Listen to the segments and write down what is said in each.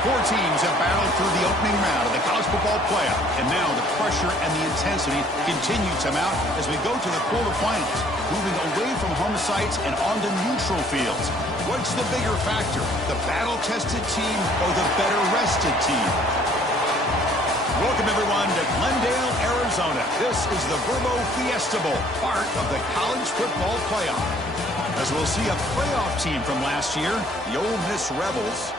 Four teams have battled through the opening round of the college football playoff, and now the pressure and the intensity continue to mount as we go to the quarterfinals, moving away from home sites and onto neutral fields. What's the bigger factor, the battle-tested team or the better-rested team? Welcome, everyone, to Glendale, Arizona. This is the Vrbo Fiesta Bowl, part of the college football playoff. As we'll see a playoff team from last year, the Ole Miss Rebels,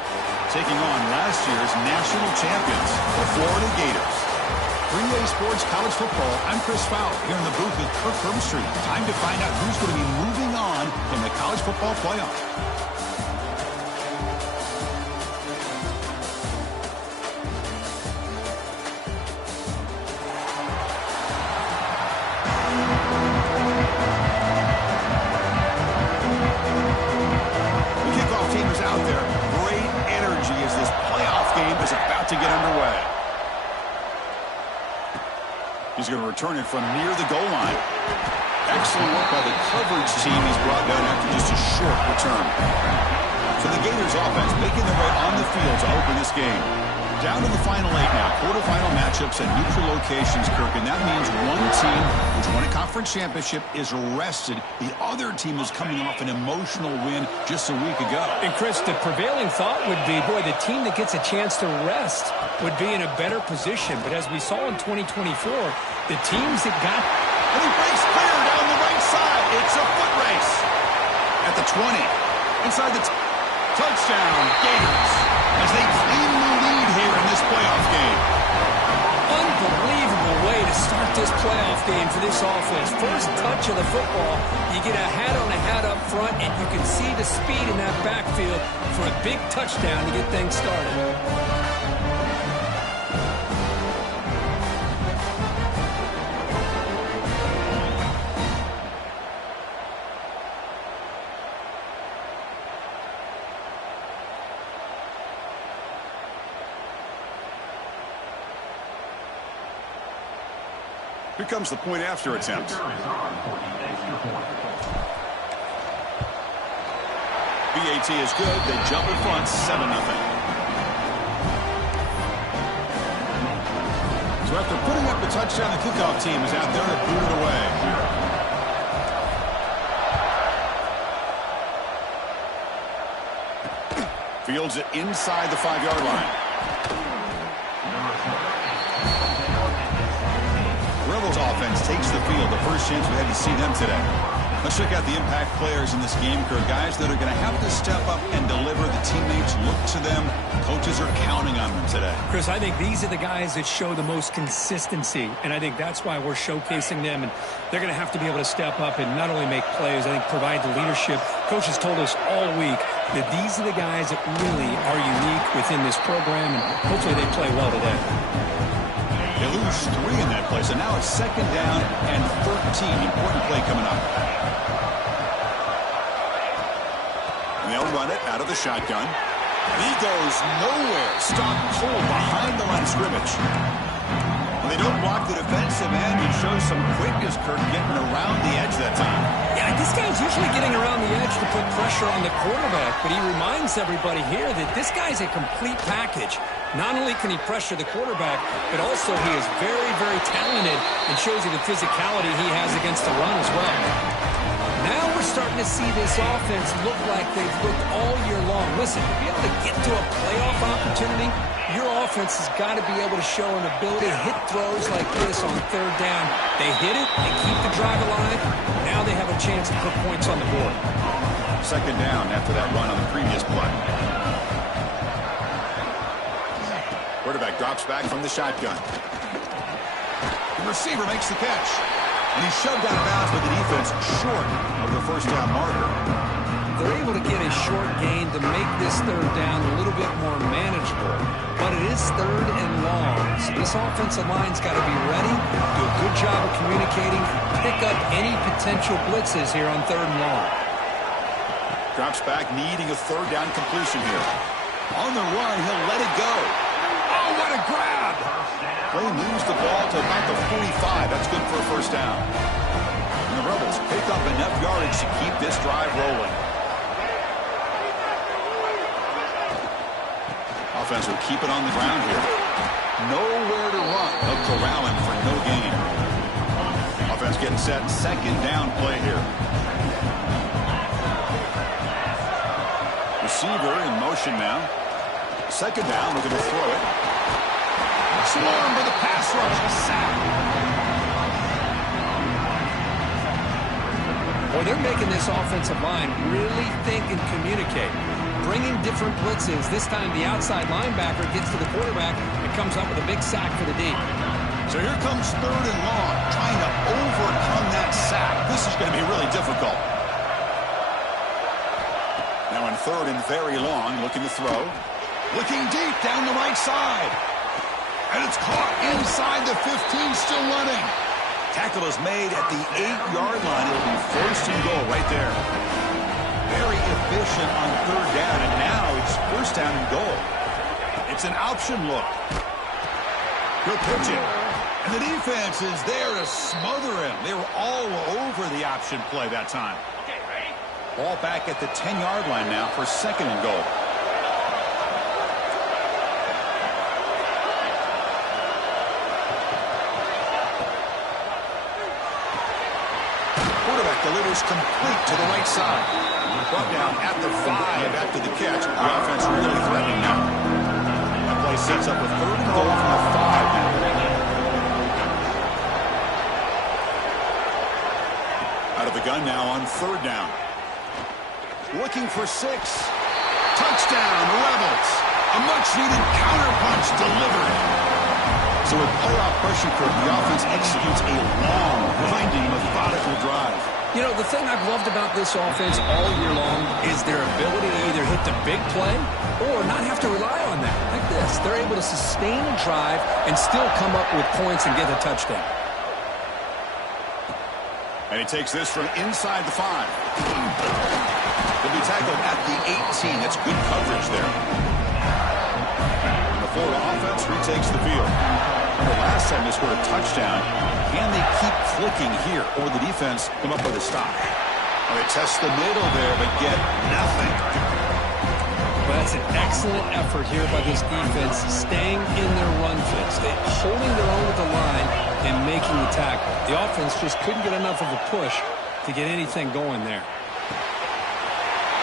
taking on last year's national champions, the Florida Gators. 3A Sports College Football, I'm Chris Fowler, here in the booth with Kirk Herbstreit. Time to find out who's going to be moving on in the college football playoff. The kickoff team is out there. Great energy as this playoff game is about to get underway. He's going to return it from near the goal line. Excellent work by the coverage team. He's brought down after just a short return. So the Gators offense making their way on the field to open this game. Down to the final 8 now. Quarterfinal matchups at neutral locations, Kirk. And that means one team, which won a conference championship, is rested. The other team is coming off an emotional win just a week ago. And, Chris, the prevailing thought would be, boy, the team that gets a chance to rest would be in a better position. But as we saw in 2024, the teams that got... And he breaks clear down the right side. It's a foot race. At the 20. Inside the... touchdown, Gators. As they claim the lead here in this playoff game. Unbelievable way to start this playoff game for this offense. First touch of the football, you get a hat on a hat up front, and you can see the speed in that backfield for a big touchdown to get things started. Here comes the point after attempt. BAT is good. They jump in front, 7-0. So after putting up the touchdown, the kickoff team is out there to boot it away. Fields it inside the 5-yard line. Rebels offense takes the field. The first chance we had to see them today. Let's check out the impact players in this game, Kirk. Guys that are going to have to step up and deliver. The teammates look to them. Coaches are counting on them today. Chris, I think these are the guys that show the most consistency, and I think that's why we're showcasing them. And they're going to have to be able to step up and not only make plays, I think provide the leadership. Coaches told us all week that these are the guys that really are unique within this program, and hopefully they play well today. They lose 3 in that play, so now it's second down and 13. Important play coming up. And they'll run it out of the shotgun. And he goes nowhere. Stopped cold behind the line of scrimmage. When they don't block the defensive end, he shows some quickness, Kirk, getting around the edge that time. Yeah, this guy's usually getting around the edge to put pressure on the quarterback, but he reminds everybody here that this guy's a complete package. Not only can he pressure the quarterback, but also he is very, very talented and shows you the physicality he has against the run as well. Now we're starting to see this offense look like they've looked all year long. Listen, to be able to get to a playoff opportunity, your offense has got to be able to show an ability to hit throws like this on third down. They hit it, they keep the drive alive. Now they have a chance to put points on the board. Second down after that run on the previous play. Quarterback drops back from the shotgun. The receiver makes the catch. And he's shoved out of bounds with the defense short of the first down marker. They're able to get a short gain to make this third down a little bit more manageable. But it is third and long. So this offensive line's got to be ready, do a good job of communicating, pick up any potential blitzes here on third and long. Drops back, needing a third down completion here. On the run, he'll let it go. Oh, what a grab! Play moves the ball to about the 45. That's good for a first down. And the Rebels pick up enough yardage to keep this drive rolling. Offense will keep it on the ground here. Nowhere to run. They'll corral him for no gain. Offense getting set. Second down play here. Receiver in motion now. Second down, looking to throw it. Swarmed with a pass rush. Sack. Well, they're making this offensive line really think and communicate. Bringing different blitzes. This time the outside linebacker gets to the quarterback and comes up with a big sack for the deep. So here comes third and long, trying to overcome that sack. This is going to be really difficult. Now in third and very long, looking to throw. Looking deep down the right side. And it's caught inside the 15, still running. Tackle is made at the 8-yard line. It'll be first and goal right there. Very efficient on third down, and now it's first down and goal. It's an option look. Good pitching. And the defense is there to smother him. They were all over the option play that time. Okay, ready? Ball back at the 10-yard line now for second and goal. Quarterback delivers complete to the right side. Brought down at the 5 after the catch. The offense really threatening now. That play sets up a third and goal from the 5 now. Out of the gun now on third down. Looking for 6. Touchdown, Rebels. A much-needed counterpunch delivered. So with playoff pressure curve, the offense executes a long, grinding, methodical drive. You know, the thing I've loved about this offense all year long is their ability to either hit the big play or not have to rely on that. Like this, they're able to sustain a drive and still come up with points and get a touchdown. And he takes this from inside the 5. He'll be tackled at the 18. That's good coverage there. And the Florida offense retakes the field. The last time they scored a touchdown, can they keep clicking here, or the defense come up with a stop? Well, they test the middle there, but get nothing. Well, that's an excellent effort here by this defense, staying in their run fits, holding their own with the line and making the tackle. The offense just couldn't get enough of a push to get anything going there.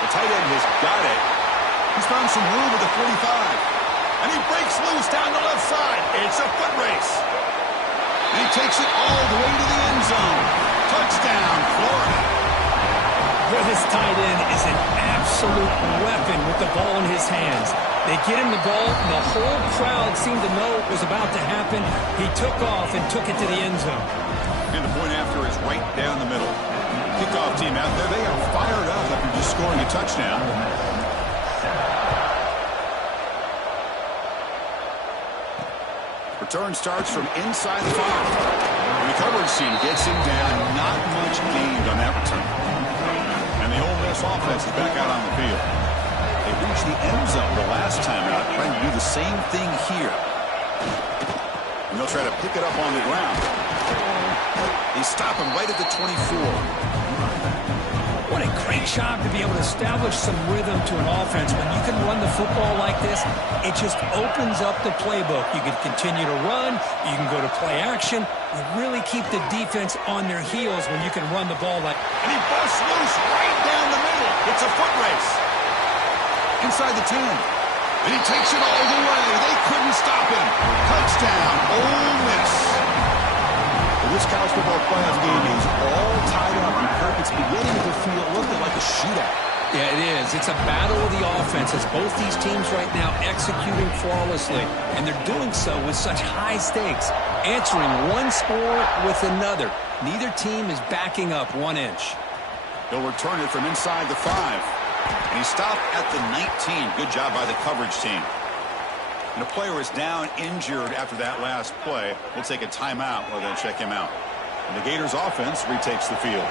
The tight end has got it. He's found some room at the 45. And he breaks loose down the left side. It's a foot race. And he takes it all the way to the end zone. Touchdown, Florida. Well, this tight end is an absolute weapon with the ball in his hands. They get him the ball, and the whole crowd seemed to know it was about to happen. He took off and took it to the end zone. And the point after is right down the middle. Kickoff team out there, they are fired up after just scoring a touchdown. Return starts from inside the 5. And the coverage team gets him down. Not much gained on that return. And the Ole Miss offense is back out on the field. They reached the end zone the last time out, trying to do the same thing here. And they'll try to pick it up on the ground. They stop him right at the 24. What a great job to be able to establish some rhythm to an offense. When you can run the football like this, it just opens up the playbook. You can continue to run. You can go to play action. You really keep the defense on their heels when you can run the ball like. And he busts loose right down the middle. It's a foot race. Inside the 10. And he takes it all the way. They couldn't stop him. Touchdown, Ole Miss. This college football playoff game is all tied up. It's beginning to feel looking like a shootout. Yeah, it is. It's a battle of the offenses. Both these teams right now executing flawlessly, and they're doing so with such high stakes, answering one score with another. Neither team is backing up 1 inch. He'll return it from inside the 5. And he stopped at the 19. Good job by the coverage team. And a player is down injured after that last play. We'll take a timeout while they check him out. And the Gators offense retakes the field.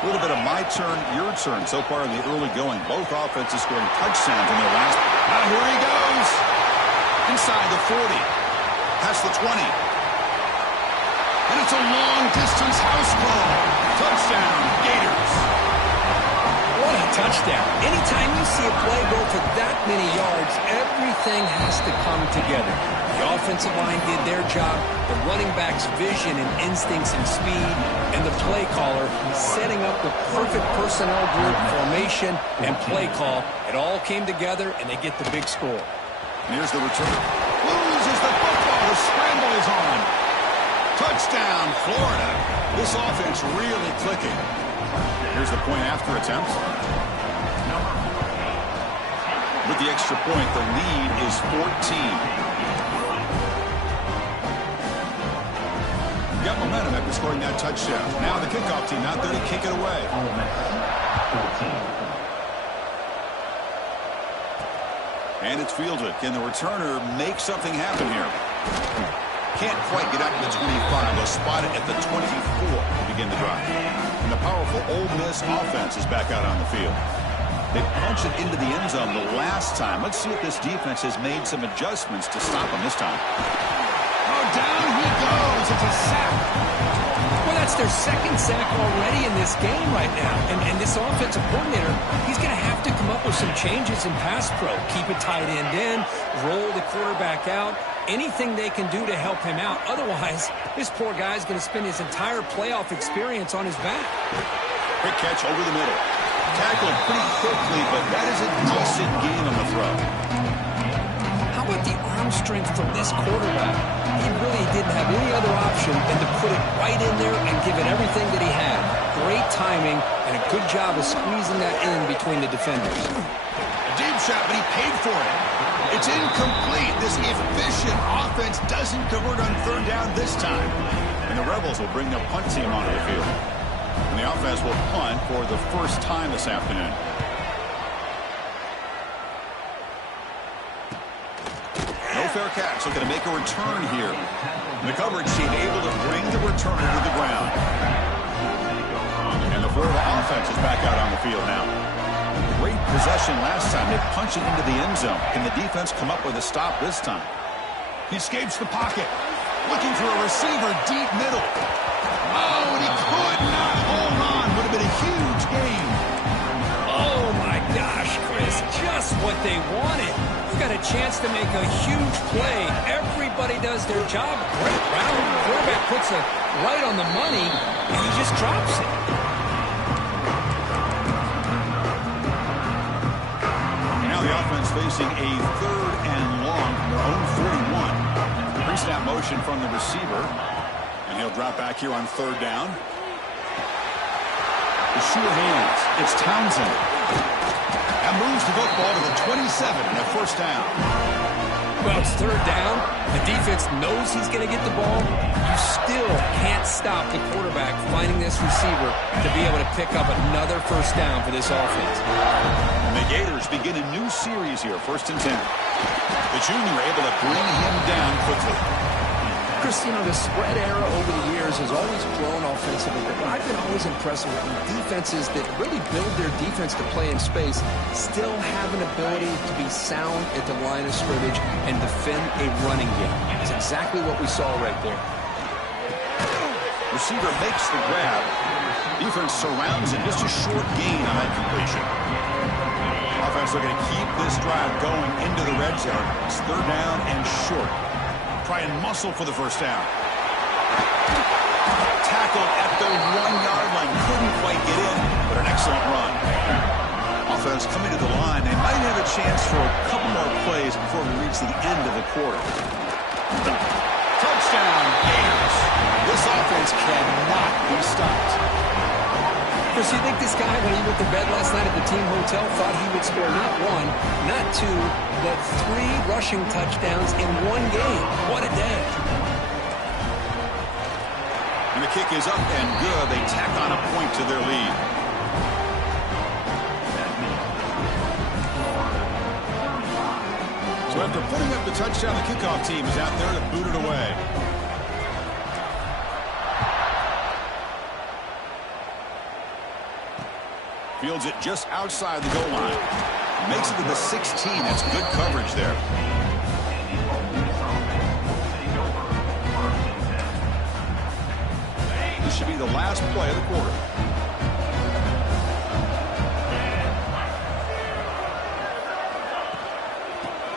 A little bit of my turn, your turn so far in the early going. Both offenses scoring touchdowns in their last. Now here he goes. Inside the 40. Past the 20. And it's a long-distance house call. Touchdown, Gators. What a touchdown. Anytime you see a play go for that many yards, everything has to come together. The offensive line did their job, the running back's vision and instincts and speed, and the play caller setting up the perfect personnel group, formation, and play call. It all came together, and they get the big score. And here's the return. Loses the football. The scramble is on. Touchdown, Florida. This offense really clicking. Here's the point after attempt. With the extra point, the lead is 14. Got momentum after scoring that touchdown. Now the kickoff team out there to kick it away. And it's fielded. Can the returner make something happen here? Can't quite get out to the 25. They'll spot it at the 24 to begin the drive. And the powerful Ole Miss offense is back out on the field. They punched it into the end zone the last time. Let's see if this defense has made some adjustments to stop them this time. Oh, down he goes. It's a sack. Well, that's their second sack already in this game right now. And this offensive coordinator, he's going to have to come up with some changes in pass pro. Keep a tight end in, roll the quarterback out, anything they can do to help him out. Otherwise, this poor guy's going to spend his entire playoff experience on his back. Quick catch over the middle. Tackled pretty quickly, but that is a decent gain on the throw. How about the arm strength from this quarterback? He really didn't have any other option than to put it right in there and give it everything that he had. Great timing and a good job of squeezing that in between the defenders. A deep shot, but he paid for it. It's incomplete. This efficient offense doesn't convert on third down this time. And the Rebels will bring their punt team onto the field. And the offense will punt for the first time this afternoon. No fair catch. Looking to make a return here. And the coverage team able to bring the returner to the ground. And the Florida offense is back out on the field now. Great possession last time. They punched it into the end zone. Can the defense come up with a stop this time? He escapes the pocket. Looking for a receiver deep middle. Oh, and he could not hold on. Would have been a huge gain. Oh, my gosh, Chris. Just what they wanted. You've got a chance to make a huge play. Everybody does their job. Great route. The quarterback puts it right on the money, and he just drops it. Now the offense facing a third and long from their own 41. Pre-snap motion from the receiver. And he'll drop back here on third down. The sure hands. It's Townsend. That moves the football to the 27 and a first down. Well, it's third down. The defense knows he's going to get the ball. You still can't stop the quarterback finding this receiver to be able to pick up another first down for this offense. And the Gators begin a new series here, 1st and 10. The junior able to bring him down quickly. Chris, you know, the spread era over the years has always grown offensively, but I've been always impressed with defenses that really build their defense to play in space, still have an ability to be sound at the line of scrimmage and defend a running game. That's exactly what we saw right there. Receiver makes the grab. Defense surrounds him. Just a short gain on that completion. Offense looking to keep this drive going into the red zone. It's third down and short. Try and muscle for the first down. Tackled at the 1-yard line. Couldn't quite get in, but an excellent run. Offense coming to the line. They might have a chance for a couple more plays before we reach the end of the quarter. Touchdown, Gators. This offense cannot be stopped. Chris, you think this guy, when he went to bed last night at the team hotel, thought he would score not one, not two, but 3 rushing touchdowns in one game? What a day. And the kick is up and good. They tack on a point to their lead. So after putting up the touchdown, the kickoff team is out there to boot it away. Fields it just outside the goal line. Makes it to the 16. That's good coverage there. This should be the last play of the quarter.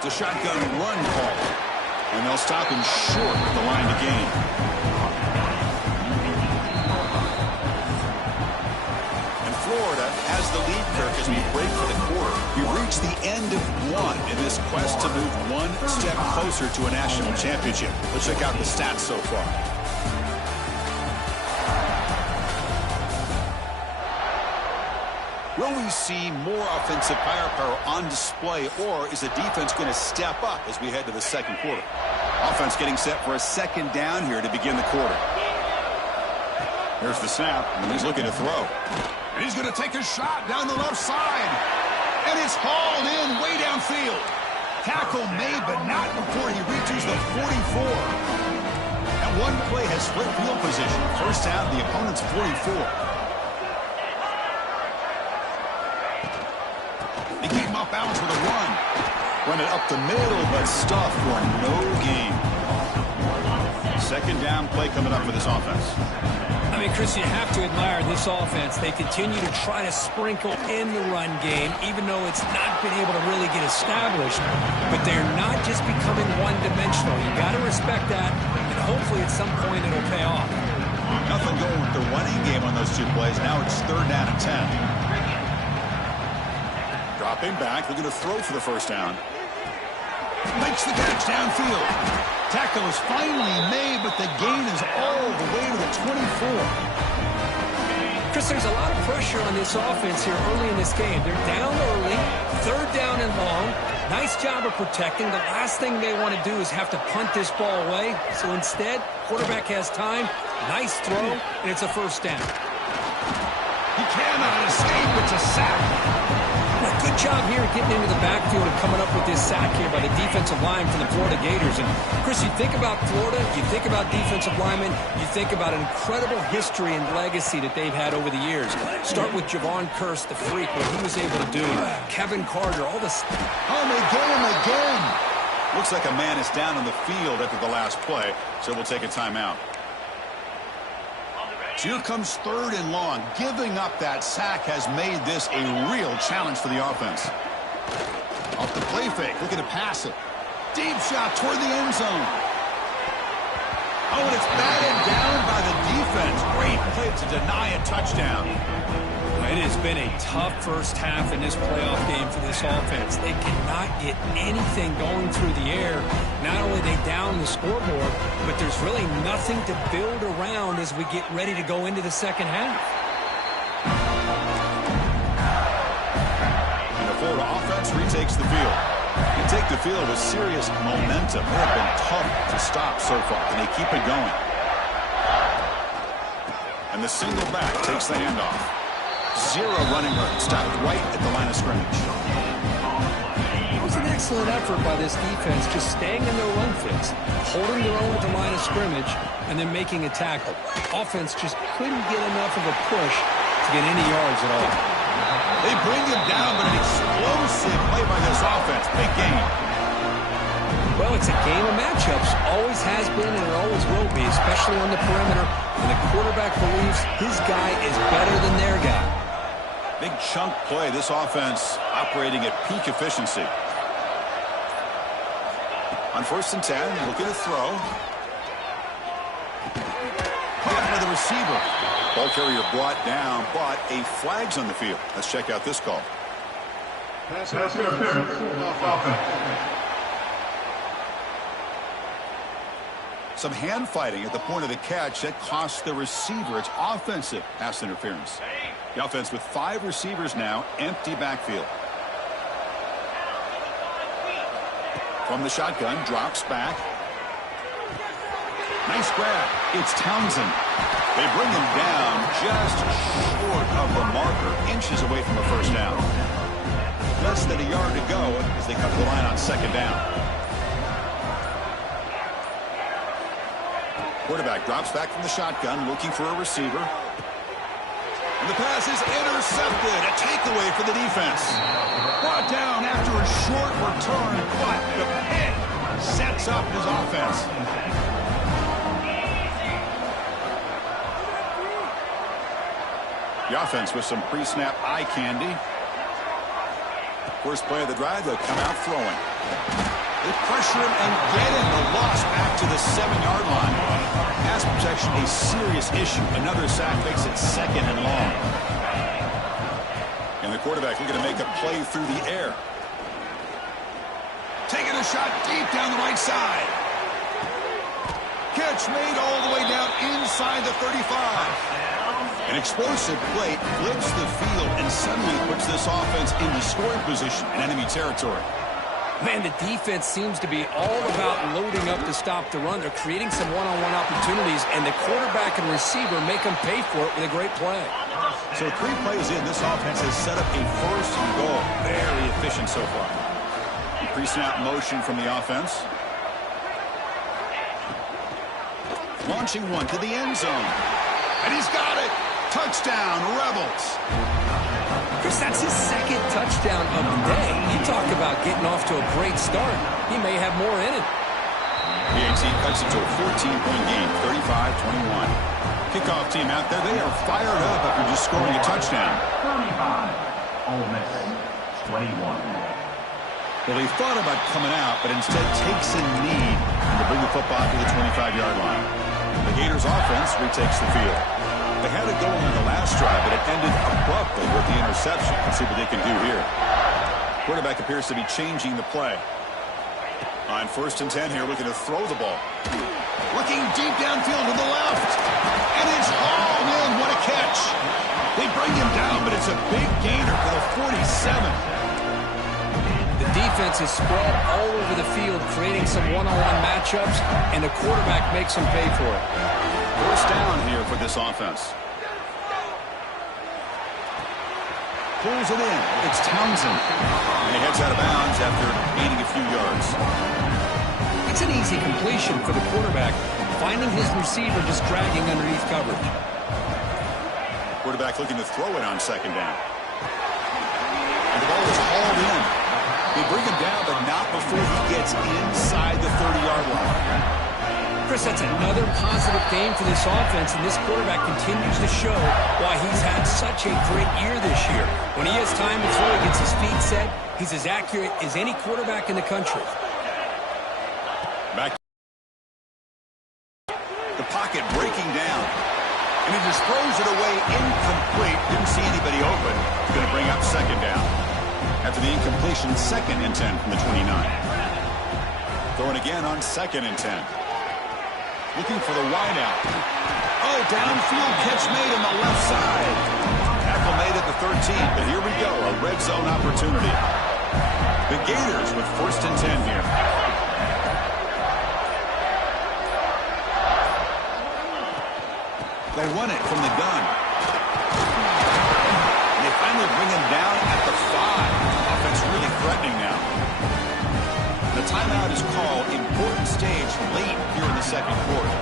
It's a shotgun run call. And they'll stop him short of the line to gain. And Florida has the lead, Kirk, as we break for the quarter. We've reached the end of one in this quest to move one step closer to a national championship. Let's check out the stats so far. Will we see more offensive firepower on display, or is the defense going to step up as we head to the second quarter? Offense getting set for a second down here to begin the quarter. Here's the snap, and he's looking to throw. And he's going to take a shot down the left side. And it's hauled in way downfield. Tackle made, but not before he reaches the 44. And one play has split field position. First down, the opponent's 44. They keep him off balance with a run. Run it up the middle, but stuffed for no gain. Second down play coming up for this offense. I mean, Chris, you have to admire this offense. They continue to try to sprinkle in the run game, even though it's not been able to really get established. But they're not just becoming one-dimensional. You got to respect that, and hopefully at some point it'll pay off. Nothing going with the running game on those two plays. Now it's third down and 10. Dropping back, looking to throw for the first down. Makes the catch downfield. Tackle is finally made, but the gain is all the way to the 24. Chris, there's a lot of pressure on this offense here early in this game. They're down early, third down and long. Nice job of protecting. The last thing they want to do is have to punt this ball away. So instead, quarterback has time. Nice throw, and it's a first down. He cannot escape. It's a sack. Good job here getting into the backfield and coming up with this sack here by the defensive line from the Florida Gators. And, Chris, you think about Florida, you think about defensive linemen, you think about an incredible history and legacy that they've had over the years. Start with Javon Kearse, the freak, what he was able to do. Kevin Carter, all this. Oh, they get him again. Looks like a man is down on the field after the last play, so we'll take a timeout. So here comes third and long. Giving up that sack has made this a real challenge for the offense. Off the play fake, looking to pass it. Deep shot toward the end zone. Oh, and it's batted down by the defense. Great play to deny a touchdown. It has been a tough first half in this playoff game for this offense. They cannot get anything going through the air. Not only are they down the scoreboard, but there's really nothing to build around as we get ready to go into the second half. And the Florida offense retakes the field. They take the field with serious momentum. They have been tough to stop so far, and they keep it going. And the single back takes the handoff. Zero running room, stopped right at the line of scrimmage. It was an excellent effort by this defense, just staying in their run fits, holding their own at the line of scrimmage, and then making a tackle. Offense just couldn't get enough of a push to get any yards at all. They bring him down, but an explosive play by this offense. Big game. Well, it's a game of matchups. Always has been and it always will be, especially on the perimeter. And the quarterback believes his guy is better than their guy. Big chunk play. This offense operating at peak efficiency. On 1st and 10, looking to throw. Caught by the receiver. Ball carrier brought down, but a flag's on the field. Let's check out this call. Pass interference off offense. Some hand fighting at the point of the catch that cost the receiver. It's offensive pass interference. The offense with 5 receivers now, empty backfield. From the shotgun, drops back. Nice grab. It's Townsend. They bring him down just short of the marker, inches away from a first down. Less than a yard to go as they come to the line on second down. Quarterback drops back from the shotgun, looking for a receiver. And the pass is intercepted. A takeaway for the defense. Brought down after a short return, but the pick sets up his offense. The offense with some pre-snap eye candy. First play of the drive, they'll come out throwing. They pressure him and get him. The loss back to the 7-yard line. Pass protection, a serious issue. Another sack makes it 2nd and long. And the quarterback looking to make a play through the air. Taking a shot deep down the right side. Catch made all the way down inside the 35. An explosive play flips the field and suddenly puts this offense into scoring position in enemy territory. Man, the defense seems to be all about loading up to stop the run. They're creating some one-on-one opportunities, and the quarterback and receiver make them pay for it with a great play. So 3 plays in, this offense has set up a 1st and goal. Very efficient so far. Pre-snap motion from the offense. Launching one to the end zone. And he's got it. Touchdown, Rebels. Chris, that's his 2nd touchdown of the day. You talk about getting off to a great start. He may have more in it. PAT cuts it to a 14-point game, 35-21. Kickoff team out there. They are fired up after just scoring a touchdown. 35. Ole Miss, 21. Well, he thought about coming out, but instead takes a knee to bring the football to the 25-yard line. The Gators offense retakes the field. They had it going on the last drive, but it ended abruptly with the interception. Let's see what they can do here. Quarterback appears to be changing the play. On 1st and 10 here, looking to throw the ball. Looking deep downfield to the left. And it's hauled in. What a catch. They bring him down, but it's a big gainer for the 47. The defense is spread all over the field, creating some one-on-one matchups, and the quarterback makes them pay for it. 1st down here for this offense. Pulls it in. It's Townsend. And he heads out of bounds after gaining a few yards. It's an easy completion for the quarterback, finding his receiver just dragging underneath coverage. Quarterback looking to throw it on 2nd down. And the ball is hauled in. They bring him down, but not before he gets inside the 30-yard line. Chris, that's another positive game for this offense, and this quarterback continues to show why he's had such a great year this year. When he has time to throw, he gets his feet set. He's as accurate as any quarterback in the country. Back. The pocket breaking down. And he just throws it away incomplete. Didn't see anybody open. He's going to bring up 2nd down. After the incompletion, 2nd and 10 from the 29. Throwing again on 2nd and 10. Looking for the wideout. Oh, downfield catch made on the left side. Tackle made at the 13, but here we go, a red zone opportunity. The Gators with 1st and 10 here. They run it from the gun. And they finally bring him down at the 5. Offense really threatening now. The timeout is called. Important stage late here in the 2nd quarter.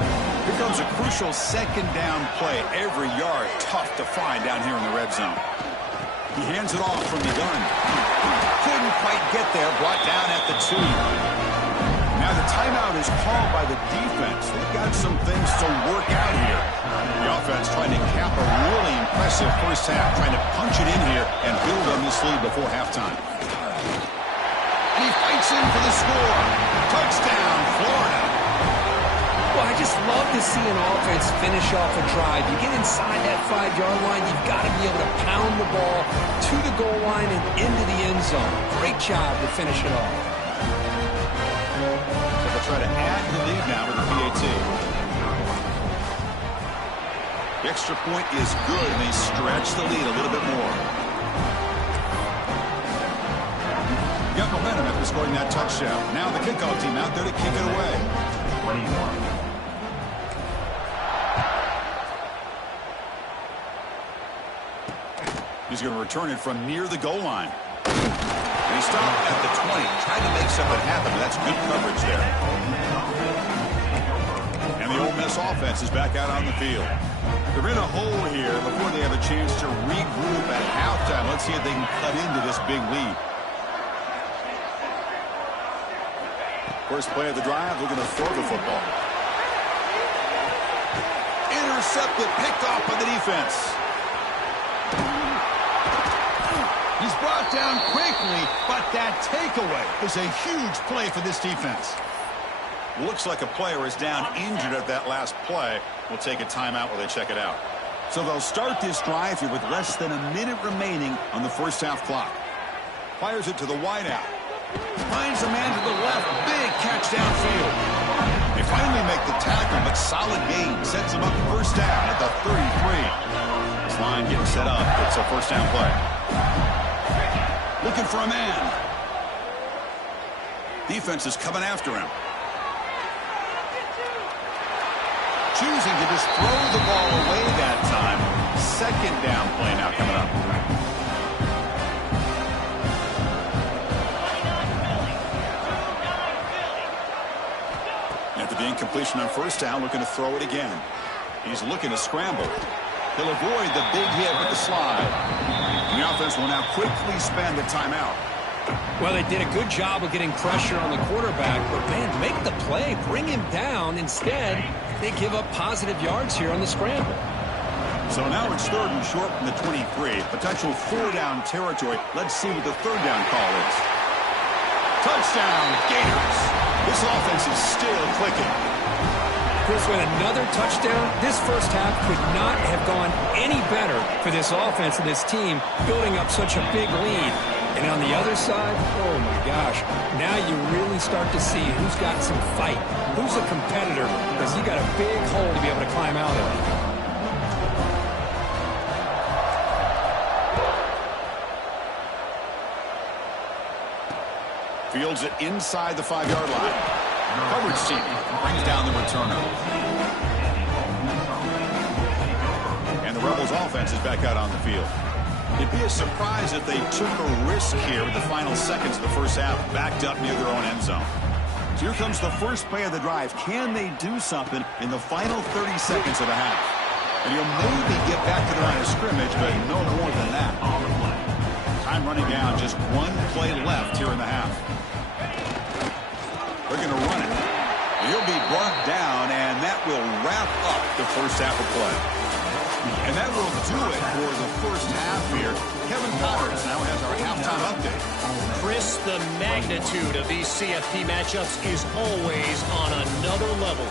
Here comes a crucial 2nd down play. Every yard tough to find down here in the red zone. He hands it off from the gun. Couldn't quite get there. Brought down at the 2. Now the timeout is called by the defense. They've got some things to work out here. The offense trying to cap a really impressive 1st half, trying to punch it in here and build on this lead before halftime. And he fights in for the score. Touchdown, Florida. Well, I just love to see an offense finish off a drive. You get inside that 5-yard line, you've got to be able to pound the ball to the goal line and into the end zone. Great job to finish it off. So they'll try to add to the lead now with the PAT. The extra point is good, and they stretch the lead a little bit more. Got momentum after scoring that touchdown. Now the kickoff team out there to kick it away. 21. He's going to return it from near the goal line. And he stopped at the 20, trying to make something happen, but that's good coverage there. And the Ole Miss offense is back out on the field. They're in a hole here before they have a chance to regroup at halftime. Let's see if they can cut into this big lead. First play of the drive, they're going to throw the football. Intercepted, picked off by the defense. He's brought down quickly, but that takeaway is a huge play for this defense. Looks like a player is down injured at that last play. We'll take a timeout while they check it out. So they'll start this drive here with less than a minute remaining on the first half clock. Fires it to the wideout. Finds a man to the left. Big catch downfield. They finally make the tackle, but solid gain sets them up first down at the 33. This line getting set up. It's a first down play. Looking for a man. Defense is coming after him. Choosing to just throw the ball away that time. Second down play now coming up. After the incompletion on first down, looking to throw it again. He's looking to scramble. He'll avoid the big hit with the slide. And the offense will now quickly spend the timeout. Well, they did a good job of getting pressure on the quarterback, but, man, make the play, bring him down. Instead, they give up positive yards here on the scramble. So now it's 3rd and short from the 23. Potential 4-down territory. Let's see what the 3rd down call is. Touchdown, Gators. This offense is still clicking. Chris, with another touchdown, this first half could not have gone any better for this offense and this team, building up such a big lead. And on the other side, oh my gosh, now you really start to see who's got some fight, who's a competitor, because you got a big hole to be able to climb out of. Fields it inside the 5-yard line. Coverage team brings down the returner. And the Rebels offense is back out on the field. It'd be a surprise if they took a risk here in the final seconds of the first half, backed up near their own end zone. So here comes the first play of the drive. Can they do something in the final 30 seconds of the half? And you'll maybe get back to the line of scrimmage, but no more than that. Time running down, just one play left here in the half. They're going to run it. He'll be brought down, and that will wrap up the first half of play. And that will do it for the first half here. Kevin Powers now has our halftime update. Chris, the magnitude of these CFP matchups is always on another level.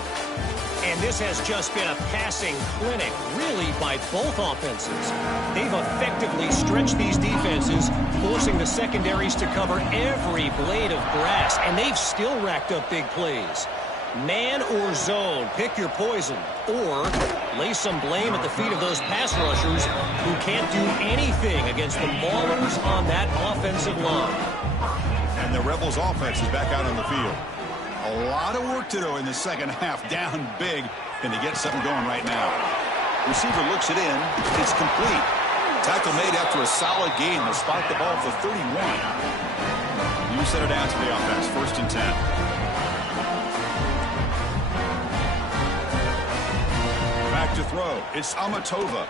And this has just been a passing clinic, really, by both offenses. They've effectively stretched these defenses, forcing the secondaries to cover every blade of grass, and they've still racked up big plays. Man or zone, pick your poison, or lay some blame at the feet of those pass rushers who can't do anything against the maulers on that offensive line. And the Rebels offense is back out on the field. A lot of work to do in the second half, down big, and to get something going right now. Receiver looks it in. It's complete. Tackle made after a solid gain. They'll spot the ball for 31. You set it out to the offense, 1st and 10. Back to throw. It's Amatova.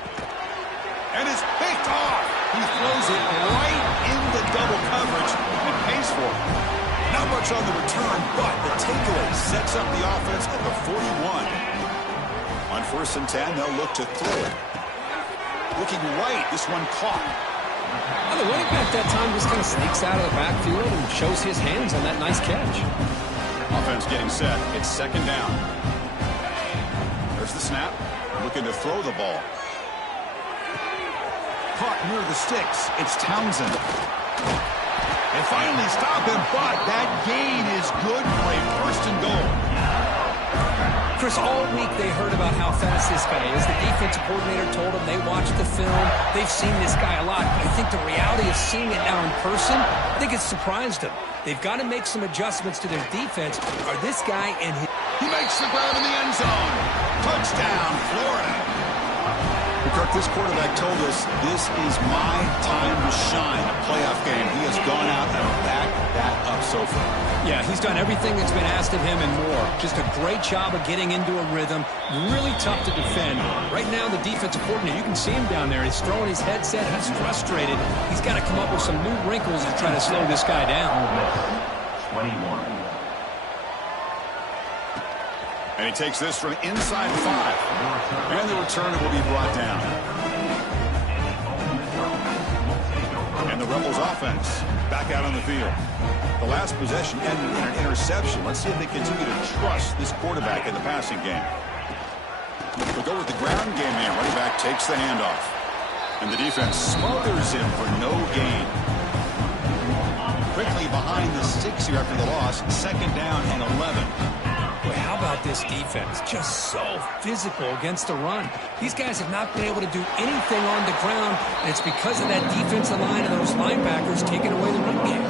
And it's picked off. He throws it right into double coverage and pays for it. Not much on the return, but the takeaway sets up the offense at the 41. On 1st and 10, they'll look to throw it. Looking right, this one caught. Well, the running back that time just kind of sneaks out of the backfield and shows his hands on that nice catch. Offense getting set. It's 2nd down. There's the snap. Looking to throw the ball. Caught near the sticks. It's Townsend. They finally stop him, but that gain is good for a 1st and goal. Chris, all week they heard about how fast this guy is. The defensive coordinator told them they watched the film. They've seen this guy a lot, but I think the reality of seeing it now in person, I think it's surprised them. They've got to make some adjustments to their defense, or this guy and his... He makes the grab in the end zone. Touchdown, Florida. Kirk, this quarterback told us this is my time to shine, a playoff game. He has gone out and backed that up so far. Yeah, he's done everything that's been asked of him and more. Just a great job of getting into a rhythm. Really tough to defend. Right now, the defensive coordinator, you can see him down there. He's throwing his headset. He's frustrated. He's got to come up with some new wrinkles to try to slow this guy down. 21. And he takes this from inside 5. And the returner will be brought down. And And the Rebels offense back out on the field. The last possession ended in an interception. Let's see if they continue to trust this quarterback in the passing game. We'll go with the ground game here. Running back takes the handoff. And the defense smothers him for no gain. Quickly behind the 6 here after the loss. 2nd down and 11. Boy, how about this defense? Just so physical against the run. These guys have not been able to do anything on the ground, and it's because of that defensive line and those linebackers taking away the run game.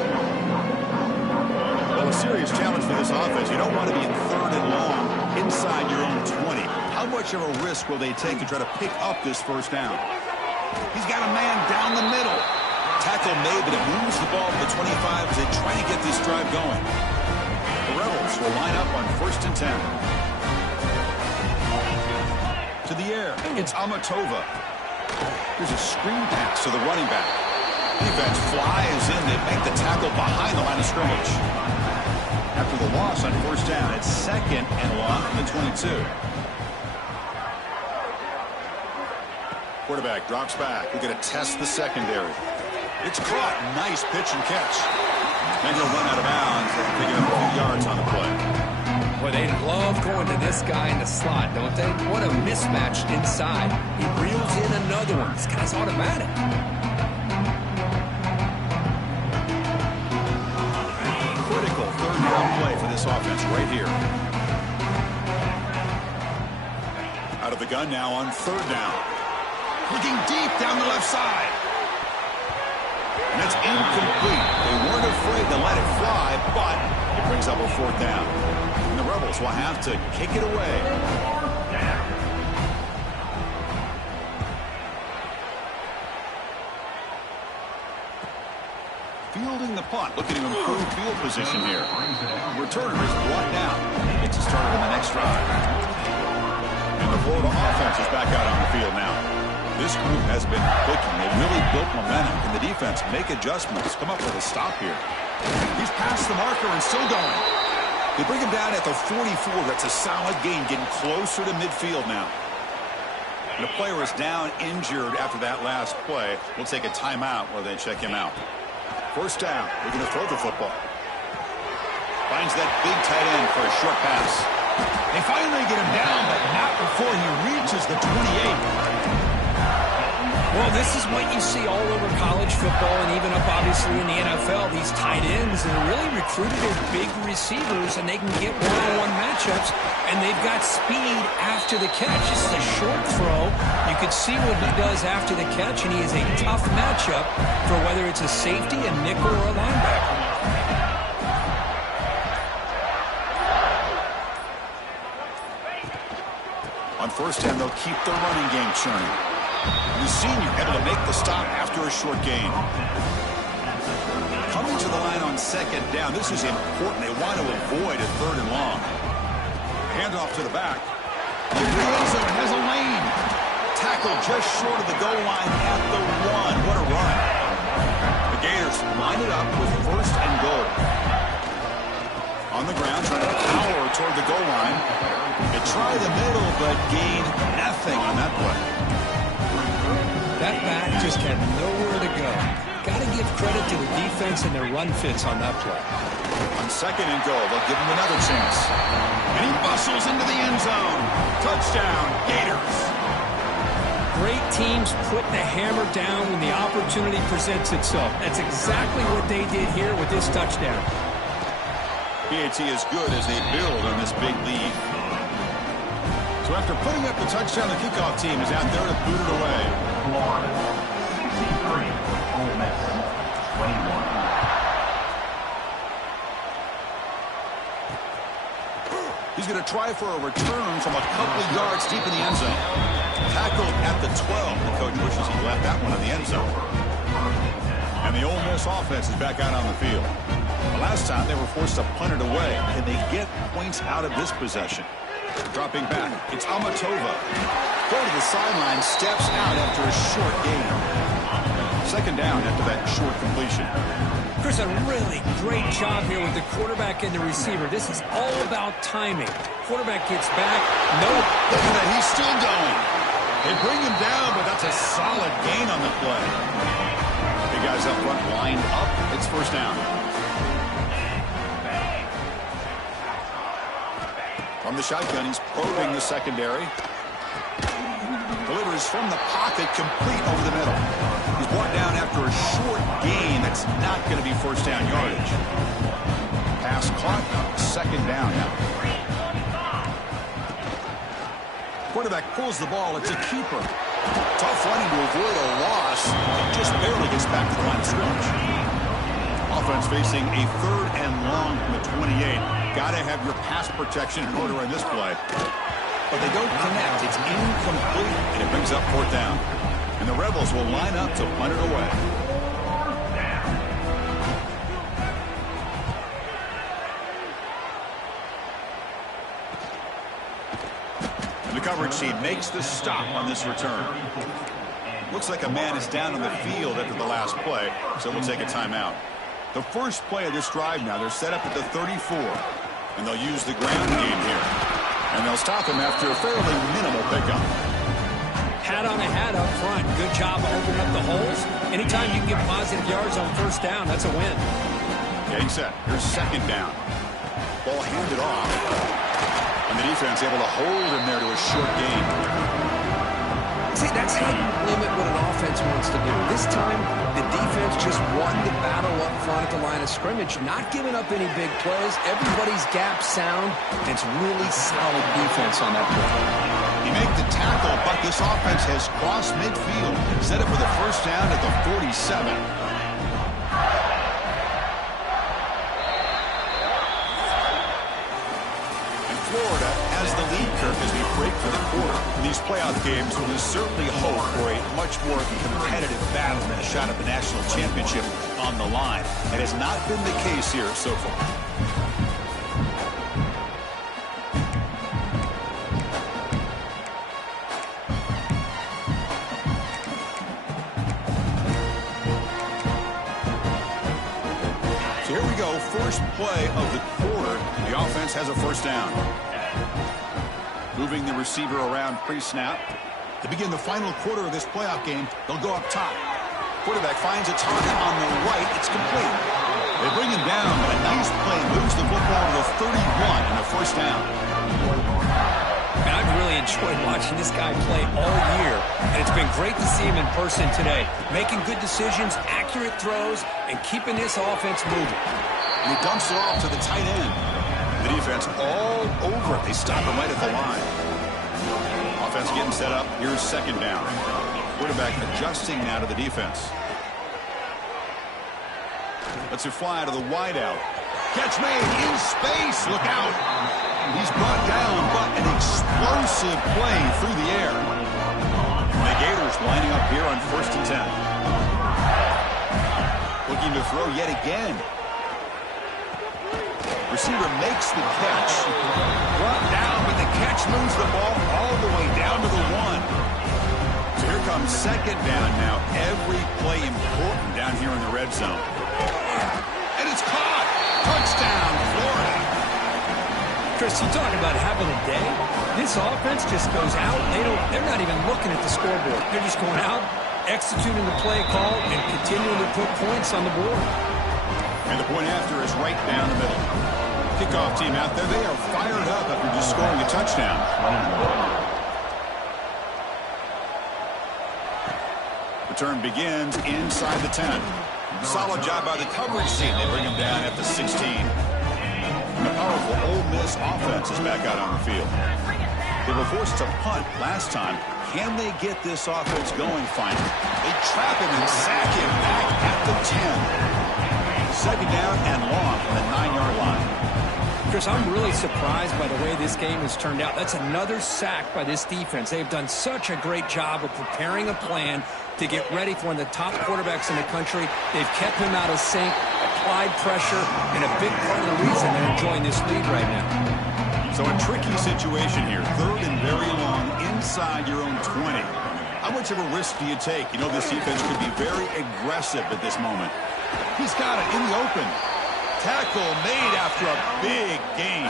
Well, a serious challenge for this offense. You don't want to be in 3rd and long inside your own 20. How much of a risk will they take to try to pick up this 1st down? He's got a man down the middle. Tackle made, but it moves the ball to the 25 as they try to get this drive going. The Rebels will line up on 1st and 10. To the air, it's Amatova. Here's a screen pass to the running back. Defense flies in. They make the tackle behind the line of scrimmage. After the loss on 1st down, it's 2nd and long from the 22. Quarterback drops back. We're going to test the secondary. It's caught. Nice pitch and catch. And he'll run out of bounds, picking up a few yards on the play. Boy, they love going to this guy in the slot, don't they? What a mismatch inside. He reels in another one. This guy's automatic. Critical 3rd down play for this offense right here. Out of the gun now on 3rd down. Looking deep down the left side. And it's incomplete. They weren't afraid to let it fly, but it brings up a 4th down. And the Rebels will have to kick it away. Fielding the punt, looking to improve field position here. Returner is brought down. Gets it started on the next drive. And the Florida offense is back out on the field now. This group has been clicking. They really built momentum. Can the defense make adjustments? Come up with a stop here. He's past the marker and still going. They bring him down at the 44. That's a solid gain, getting closer to midfield now. And the player is down injured after that last play. We'll take a timeout while they check him out. 1st down. We're going to throw the football. Finds that big tight end for a short pass. They finally get him down, but not before he reaches the 28. Well, this is what you see all over college football and even up, obviously, in the NFL. These tight ends that are really recruited as big receivers, and they can get one-on-one matchups, and they've got speed after the catch. This is a short throw. You could see what he does after the catch, and he is a tough matchup for whether it's a safety, a nickel, or a linebacker. On 1st down, they'll keep the running game churning. The senior able to make the stop after a short gain. Coming to the line on 2nd down. This is important. They want to avoid a 3rd and long. Handoff to the back. Lorenzo has a lane. Tackle just short of the goal line at the 1. What a run. The Gators line it up with 1st and goal. On the ground, trying to power toward the goal line. They try the middle, but gain nothing on that play. That back just had nowhere to go. Got to give credit to the defense and their run fits on that play. On 2nd and goal, they'll give him another chance. And he bustles into the end zone. Touchdown, Gators. Great teams put the hammer down when the opportunity presents itself. That's exactly what they did here with this touchdown. PAT is good as they build on this big lead. So after putting up the touchdown, the kickoff team is out there to boot it away. Florida, 63, Ole Miss, 21. He's going to try for a return from a couple of yards deep in the end zone. Tackled at the 12. The coach wishes he left that one in the end zone. And the Ole Miss offense is back out on the field. The last time they were forced to punt it away. Can they get points out of this possession? Dropping back, it's Amatova. Go to the sideline, steps out after a short gain. 2nd down after that short completion. Chris, a really great job here with the quarterback and the receiver. This is all about timing. Quarterback gets back. Nope. Look at that, he's still going. They bring him down, but that's a solid gain on the play. They guys up front lined up. It's first down. From the shotgun, he's probing the secondary. Delivers from the pocket, complete over the middle. He's brought down after a short gain. That's not going to be first down yardage. Pass caught, second down now. Quarterback pulls the ball. It's a keeper. Tough running to avoid a loss. Just barely gets back to the line of scrimmage. Offense facing a third and long from the 28. Got to have your pass protection in order in this play. But they don't connect. It's incomplete, and it brings up fourth down. And the Rebels will line up to punt it away. And the coverage team makes the stop on this return. Looks like a man is down on the field after the last play, so we'll take a timeout. The first play of this drive now, they're set up at the 34, and they'll use the ground game here. And they'll stop him after a fairly minimal pickup. Hat on a hat up front. Good job opening up the holes. Anytime you can get positive yards on first down, that's a win. Getting set. Here's second down. Ball handed off. And the defense able to hold him there to a short gain. See, that's how you limit what an offense wants to do. This time, the defense just won the battle up front at the line of scrimmage, not giving up any big plays. Everybody's gap sound. It's really solid defense on that play. He made the tackle, but this offense has crossed midfield. Set up for the first down at the 47. Florida has the lead, Kirk, as we break for the quarter. In these playoff games, we certainly hope for a much more competitive battle and a shot at the national championship on the line. That has not been the case here so far. So here we go, first play of the quarter. The offense has a first down. Moving the receiver around pre-snap. To begin the final quarter of this playoff game, they'll go up top. Quarterback finds a target on the right. It's complete. They bring him down, but a nice play moves the football to the 31 and a first down. And I've really enjoyed watching this guy play all year, and it's been great to see him in person today, making good decisions, accurate throws, and keeping this offense moving. And he dumps it off to the tight end. The defense all over it. They stop him right at the line. Offense getting set up. Here's second down. Quarterback adjusting now to the defense. Lets it fly to the wideout. Catch made in space. Look out. He's brought down, but an explosive play through the air. And the Gators lining up here on 1st and 10. Looking to throw yet again. Receiver makes the catch. Brought down, but the catch moves the ball all the way down to the 1. So here comes second down now. Every play important down here in the red zone. And it's caught. Touchdown, Florida. Chris, you talk about having a day. This offense just goes out. They're not even looking at the scoreboard. They're just going out, executing the play call, and continuing to put points on the board. And the point after is right down the middle. Kickoff team out there. They are fired up after just scoring a touchdown. Return begins inside the 10. Solid job by the coverage team. They bring him down at the 16. And the powerful Ole Miss offense is back out on the field. They were forced to punt last time. Can they get this offense going finally? They trap him and sack him back at the 10. Second down and long from the 9-yard line. Chris, I'm really surprised by the way this game has turned out. That's another sack by this defense. They've done such a great job of preparing a plan to get ready for one of the top quarterbacks in the country. They've kept him out of sync, applied pressure, and a big part of the reason they're enjoying this lead right now. So a tricky situation here. Third and very long inside your own 20. How much of a risk do you take? You know, this defense could be very aggressive at this moment. He's got it in the open. Tackle made after a big gain.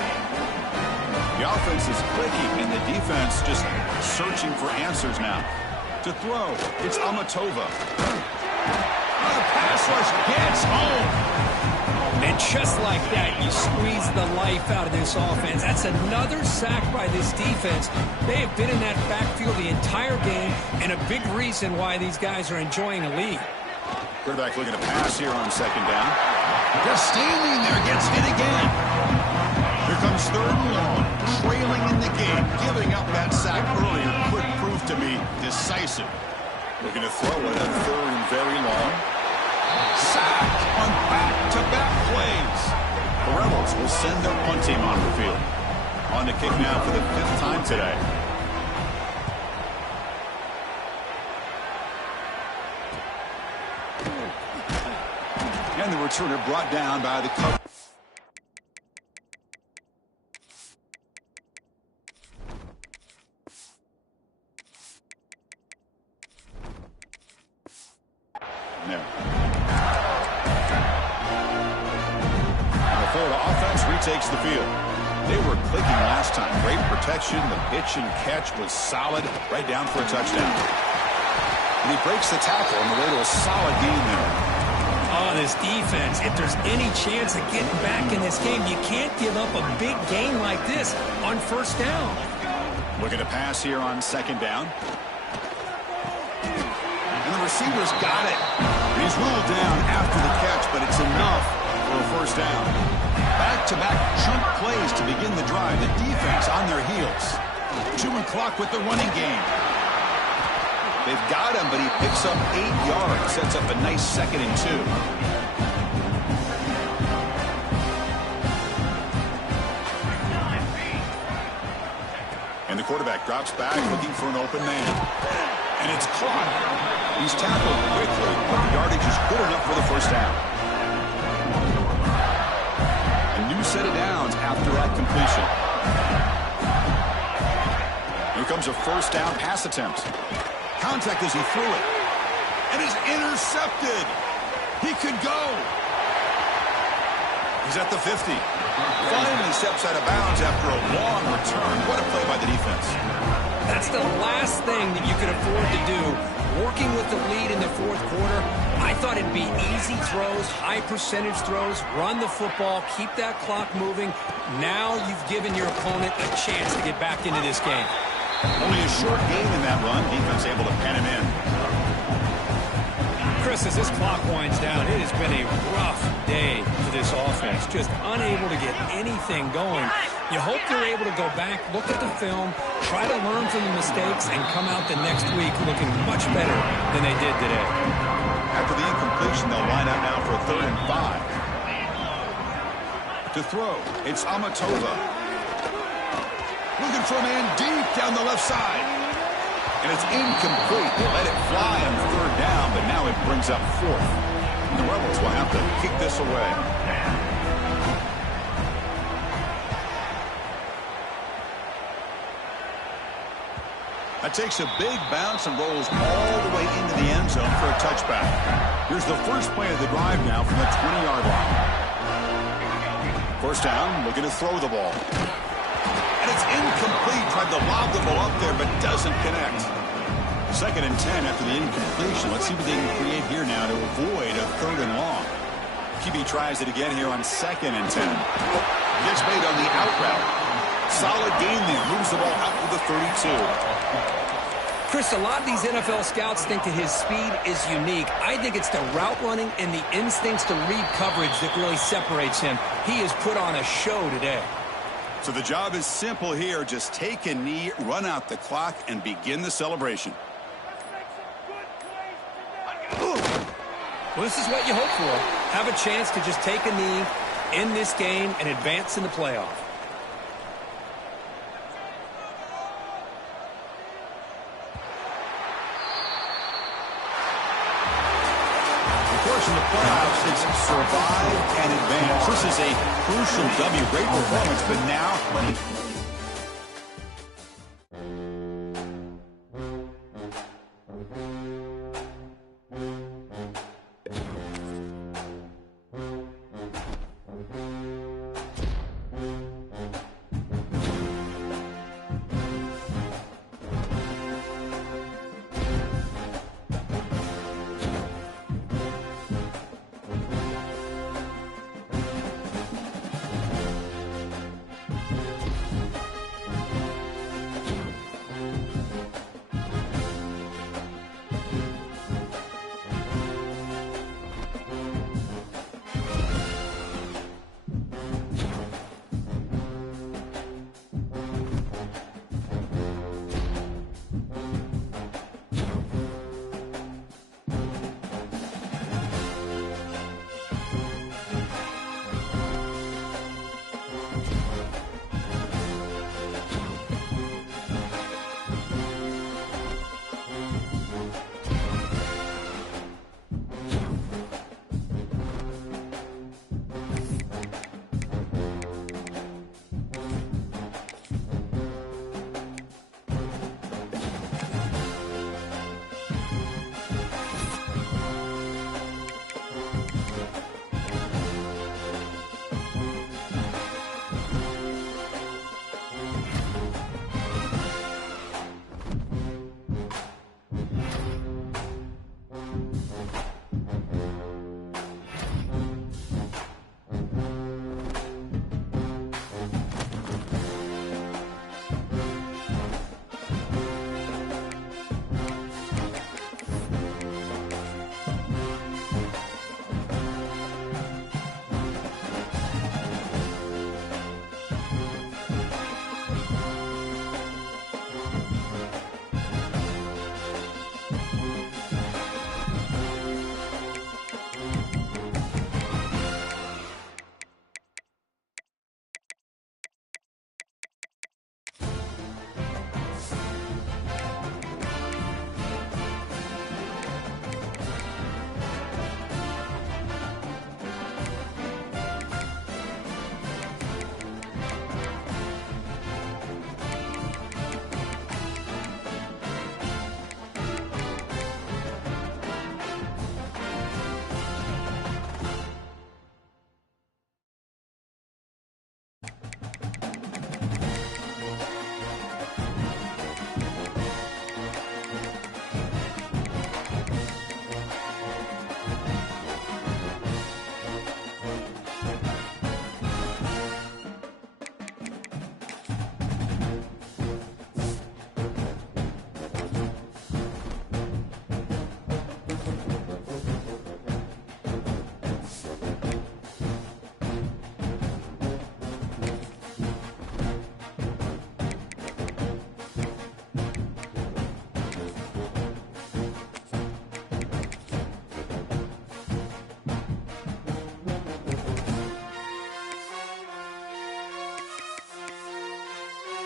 The offense is clicking, and the defense just searching for answers now. To throw, it's Amatova. The pass rush gets home. And just like that, you squeeze the life out of this offense. That's another sack by this defense. They have been in that backfield the entire game, and a big reason why these guys are enjoying a lead. Quarterback looking to pass here on second down. Just standing there, gets hit again. Here comes third and long. Trailing in the game. Giving up that sack earlier could prove to be decisive. Looking to throw it on third and very long. Sacked on back-to-back plays. The Rebels will send their punt team on the field. On to kick now for the 5th time today. And the returner brought down by the cover. No. And the Florida offense retakes the field. They were clicking last time. Great protection. The pitch and catch was solid. Right down for a touchdown. And he breaks the tackle on the way to a solid gain there. Oh, this defense, if there's any chance of getting back in this game, you can't give up a big game like this on first down. Looking to pass here on second down. And the receiver's got it. He's ruled down after the catch, but it's enough for a first down. Back-to-back chunk plays to begin the drive. The defense on their heels. Chewing clock with the running game. They've got him, but he picks up 8 yards. Sets up a nice 2nd and 2. And the quarterback drops back looking for an open man. And it's caught. He's tackled quickly, but the yardage is good enough for the first down. A new set of downs after that completion. Here comes a first down pass attempt. Contact as he threw it. And is intercepted. He could go. He's at the 50. Finally steps out of bounds after a long return. What a play by the defense. That's the last thing that you could afford to do. Working with the lead in the 4th quarter, I thought it'd be easy throws, high percentage throws, run the football, keep that clock moving. Now you've given your opponent a chance to get back into this game. Only a short gain in that run. Defense able to pen him in. Chris, as this clock winds down, it has been a rough day for this offense. Just unable to get anything going. You hope they're able to go back, look at the film, try to learn from the mistakes, and come out the next week looking much better than they did today. After the incompletion, they'll line up now for a 3rd and 5. To throw, it's Amatova. Looking for a man deep down the left side. And it's incomplete. They let it fly on 3rd down, but now it brings up 4th. And the Rebels will have to kick this away. That takes a big bounce and rolls all the way into the end zone for a touchback. Here's the first play of the drive now from the 20-yard line. First down, looking to throw the ball. And it's incomplete. Tried to lob the ball up there, but doesn't connect. 2nd and 10 after the incompletion. Let's see what they can create here now to avoid a 3rd and long. QB tries it again here on 2nd and 10. Gets made on the out route. Solid gain there. Moves the ball out to the 32. Chris, a lot of these NFL scouts think that his speed is unique. I think it's the route running and the instincts to read coverage that really separates him. He has put on a show today. So the job is simple here. Just take a knee, run out the clock, and begin the celebration. Well, this is what you hope for. Have a chance to just take a knee, end this game, and advance in the playoff. Of course, in the playoffs, it's survive and advance. This is a crucial W. Great performance, but now...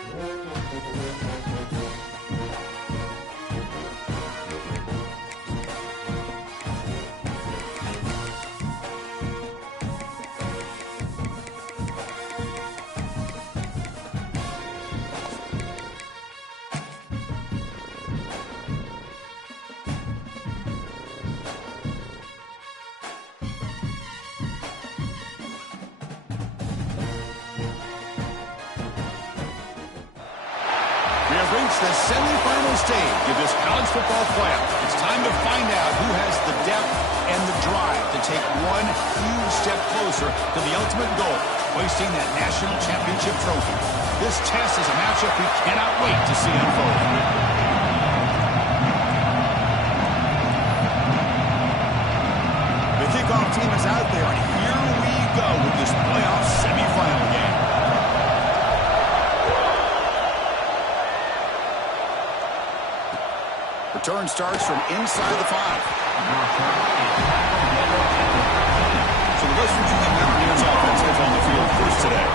We have reached the semifinal stage of this college football playoff. It's time to find out who has the depth and the drive to take one huge step closer to the ultimate goal, hoisting that national championship trophy. This test is a matchup we cannot wait to see unfold. The kickoff team is out there, and here we go with this playoff semifinal game. Return starts from inside the 5. So the West Virginia Mountaineers offense heads on the field first today.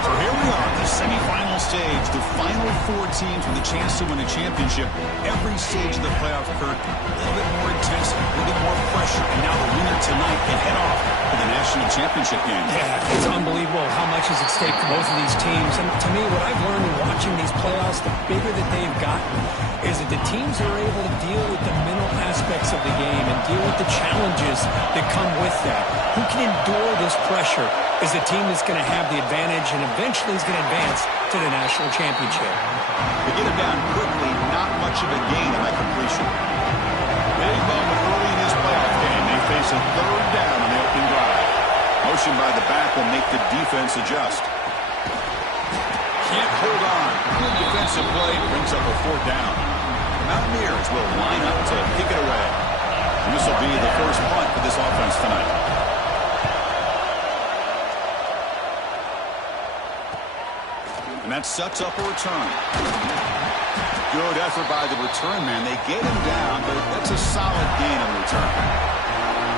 So here we are, the semifinal stage, the final 4 teams with a chance to win a championship. Every stage of the playoff, Kirk, a little bit more intense, a little bit more pressure, and now the winner tonight can head off to the national championship game. Yeah, it's unbelievable how much is at stake for both of these teams. And to me, what I've learned in watching these playoffs, the bigger that they've gotten, is that the teams are able to deal with the mental aspects of the game and deal with the challenges that come with that. Who can endure this pressure is the team that's going to have the advantage and eventually is going to advance to the national championship. To get him down quickly, not much of a gain on that completion. Big moment early in this playoff game. They face a 3rd down on the opening drive. Motion by the back will make the defense adjust. Can't hold on. Good defensive play brings up a 4th down. Mountaineers will line up to kick it away. And this will be the first punt for this offense tonight. And that sets up a return. Good effort by the return man. They get him down, but that's a solid gain on the return.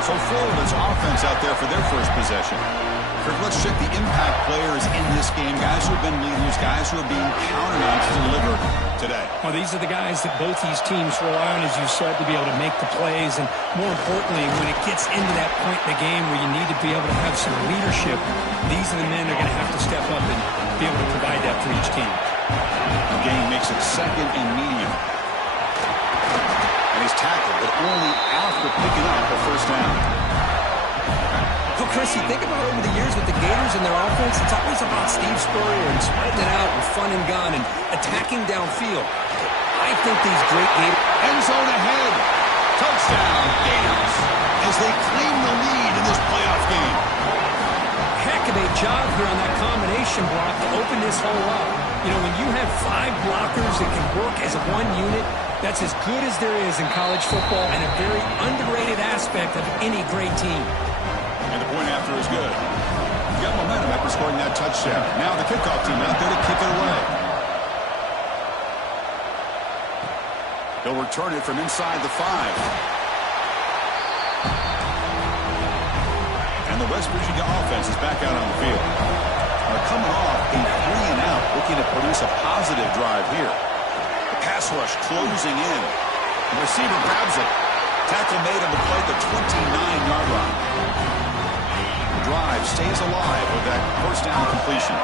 So Florida's offense out there for their first possession. Kirk, let's check the impact players in this game. Guys who have been leaders, guys who are being counted on to deliver today. Well, these are the guys that both these teams rely on, as you said, to be able to make the plays. And more importantly, when it gets into that point in the game where you need to be able to have some leadership, these are the men that are going to have to step up and be able to provide that for each team. The game makes it 2nd and medium. And he's tackled, but only after picking up a 1st down. Well, Chris, you think about over the years with the Gators and their offense, it's always about Steve Spurrier and spreading it out and fun and gun and attacking downfield. I think these great Gators... End zone ahead. Touchdown, Gators, as they claim the lead in this playoff game. Heck of a job here on that combination block to open this hole up. You know, when you have 5 blockers that can work as one unit, that's as good as there is in college football and a very underrated aspect of any great team. And the point after is good. Got momentum after scoring that touchdown. Now the kickoff team out there to kick it away. They'll return it from inside the 5. And the West Virginia offense is back out on the field. They're coming off a 3-and-out, looking to produce a positive drive here. The pass rush closing in. The receiver grabs it. Tackle made on the play at the 29-yard line. Drive stays alive with that 1st down completion.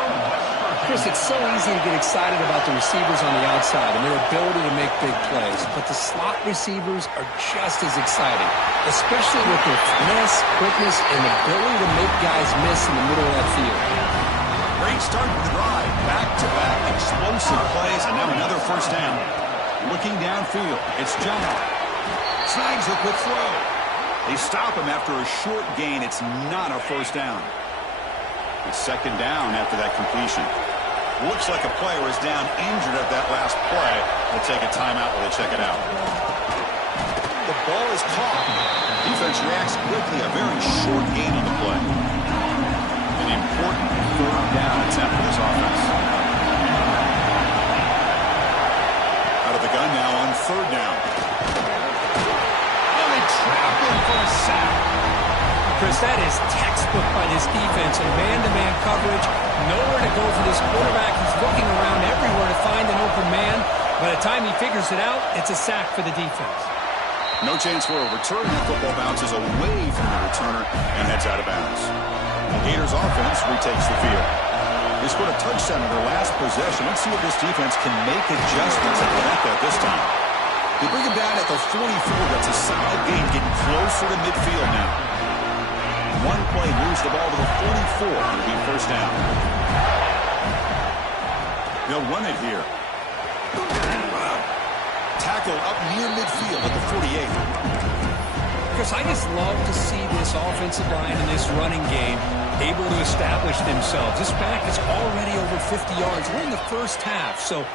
Chris, it's so easy to get excited about the receivers on the outside and their ability to make big plays, but the slot receivers are just as exciting, especially with their finesse, quickness, and ability to make guys miss in the middle of that field. Great start to the drive. Back-to-back explosive plays, and now another 1st down. Looking downfield, it's John. Snags a quick throw. They stop him after a short gain. It's not a 1st down. It's 2nd down after that completion. Looks like a player is down injured at that last play. They'll take a timeout while they check it out. The ball is caught. Defense reacts quickly. A very short gain on the play. An important 3rd down attempt for this offense. Out of the gun now on 3rd down. Trap him for a sack. Chris, that is textbook by this defense and man-to-man coverage. Nowhere to go for this quarterback. He's looking around everywhere to time he figures it out, it's a sack for the defense. No chance for a return. That football bounces away from the returner and heads out of bounds. The Gators offense retakes the field. They scored a touchdown in their last possession. Let's see if this defense can make adjustments and prevent that this time. They bring him down at the 44. That's a solid gain, getting closer to midfield now. One play moves the ball to the 44. It'll be first down. They'll run it here. Tackle up near midfield at the 48. Chris, I just love to see this offensive line in this running game able to establish themselves. This back is already over 50 yards. We're in the first half, so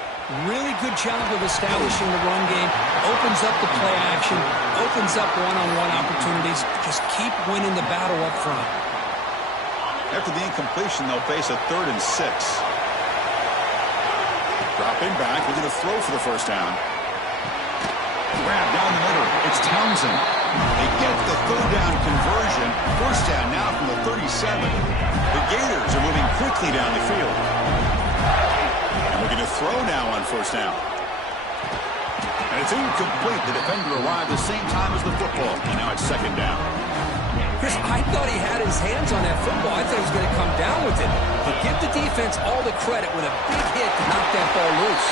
really good job of establishing the run game. Opens up the play action, opens up one-on-one opportunities. Just keep winning the battle up front. After the incompletion, they'll face a 3rd and 6. Dropping back, looking to throw for the first down. Grab down the middle. It's Townsend. They get the 3rd down conversion. First down now from the 37. The Gators are moving quickly down the field. And looking to throw now on first down. And it's incomplete. The defender arrived the same time as the football. And now it's 2nd down. Chris, I thought he had his hands on that football. I thought he was going to come down with it. But give the defense all the credit with a big hit to knock that ball loose.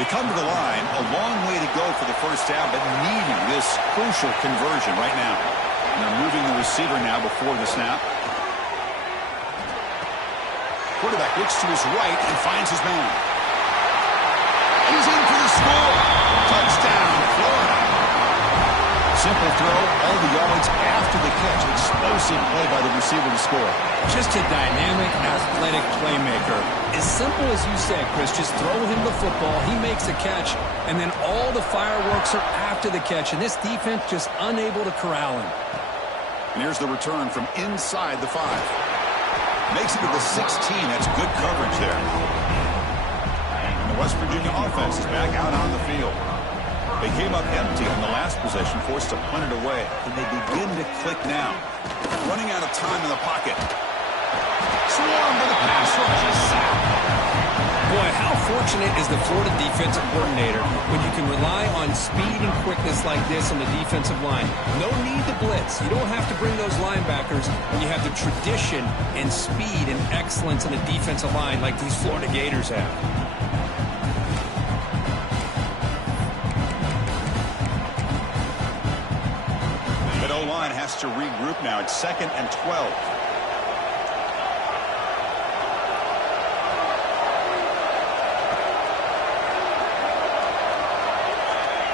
They come to the line, a long way to go for the first down, but needing this crucial conversion right now. And they're moving the receiver now before the snap. Quarterback looks to his right and finds his man. He's in for the score. Touchdown, Florida. Simple throw, all the yards after the catch. Explosive play by the receiver to score. Just a dynamic, athletic playmaker. As simple as you said, Chris, just throw him the football, he makes a catch, and then all the fireworks are after the catch, and this defense just unable to corral him. And here's the return from inside the 5. Makes it to the 16. That's good coverage there. And the West Virginia offense is back out on the field. They came up empty on the last possession, forced to punt it away. And they begin to click now. Running out of time in the pocket. Swarm for the pass rush. A sack. Boy, how fortunate is the Florida defensive coordinator when you can rely on speed and quickness like this on the defensive line. No need to blitz. You don't have to bring those linebackers when you have the tradition and speed and excellence in the defensive line like these Florida Gators have. O-line has to regroup now. It's 2nd and 12.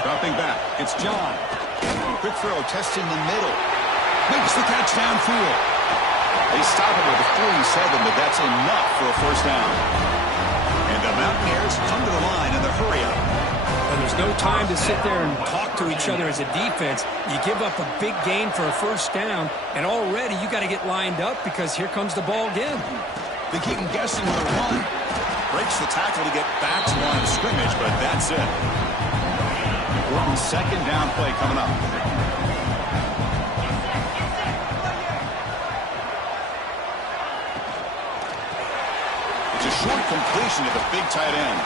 Dropping back. It's John. Quick throw, testing the middle. Makes the catch downfield. They stop him with a 47, but that's enough for a first down. And the Mountaineers come to the line in the hurry-up. And there's no time to sit there and talk to each other as a defense. You give up a big gain for a first down, and already you got to get lined up because here comes the ball again. They keep him guessing with a run. Breaks the tackle to get back to line of scrimmage, but that's it. Important 2nd down play coming up. It's a short completion to the big tight end.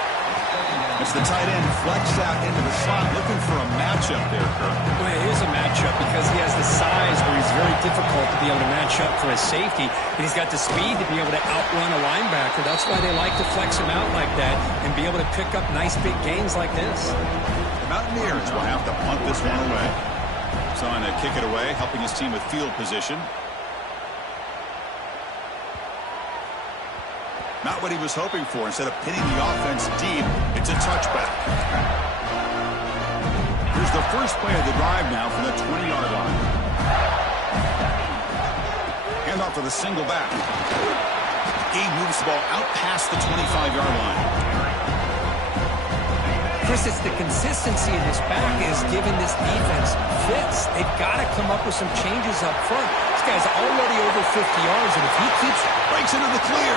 It's the tight end flexed out into the slot, looking for a matchup there, Kirk. Well, it is a matchup because he has the size where he's very difficult to be able to match up for his safety. And he's got the speed to be able to outrun a linebacker. That's why they like to flex him out like that and be able to pick up nice big gains like this. The Mountaineers will have to punt this one away. So on to kick it away, helping his team with field position. Not what he was hoping for. Instead of pinning the offense deep, it's a touchback. Here's the first play of the drive now from the 20-yard line. Hand off to the single back. Gabe moves the ball out past the 25-yard line. Chris, it's the consistency of this back is giving this defense fits. They've got to come up with some changes up front. This guy's already over 50 yards, and if he keeps... Breaks into the clear.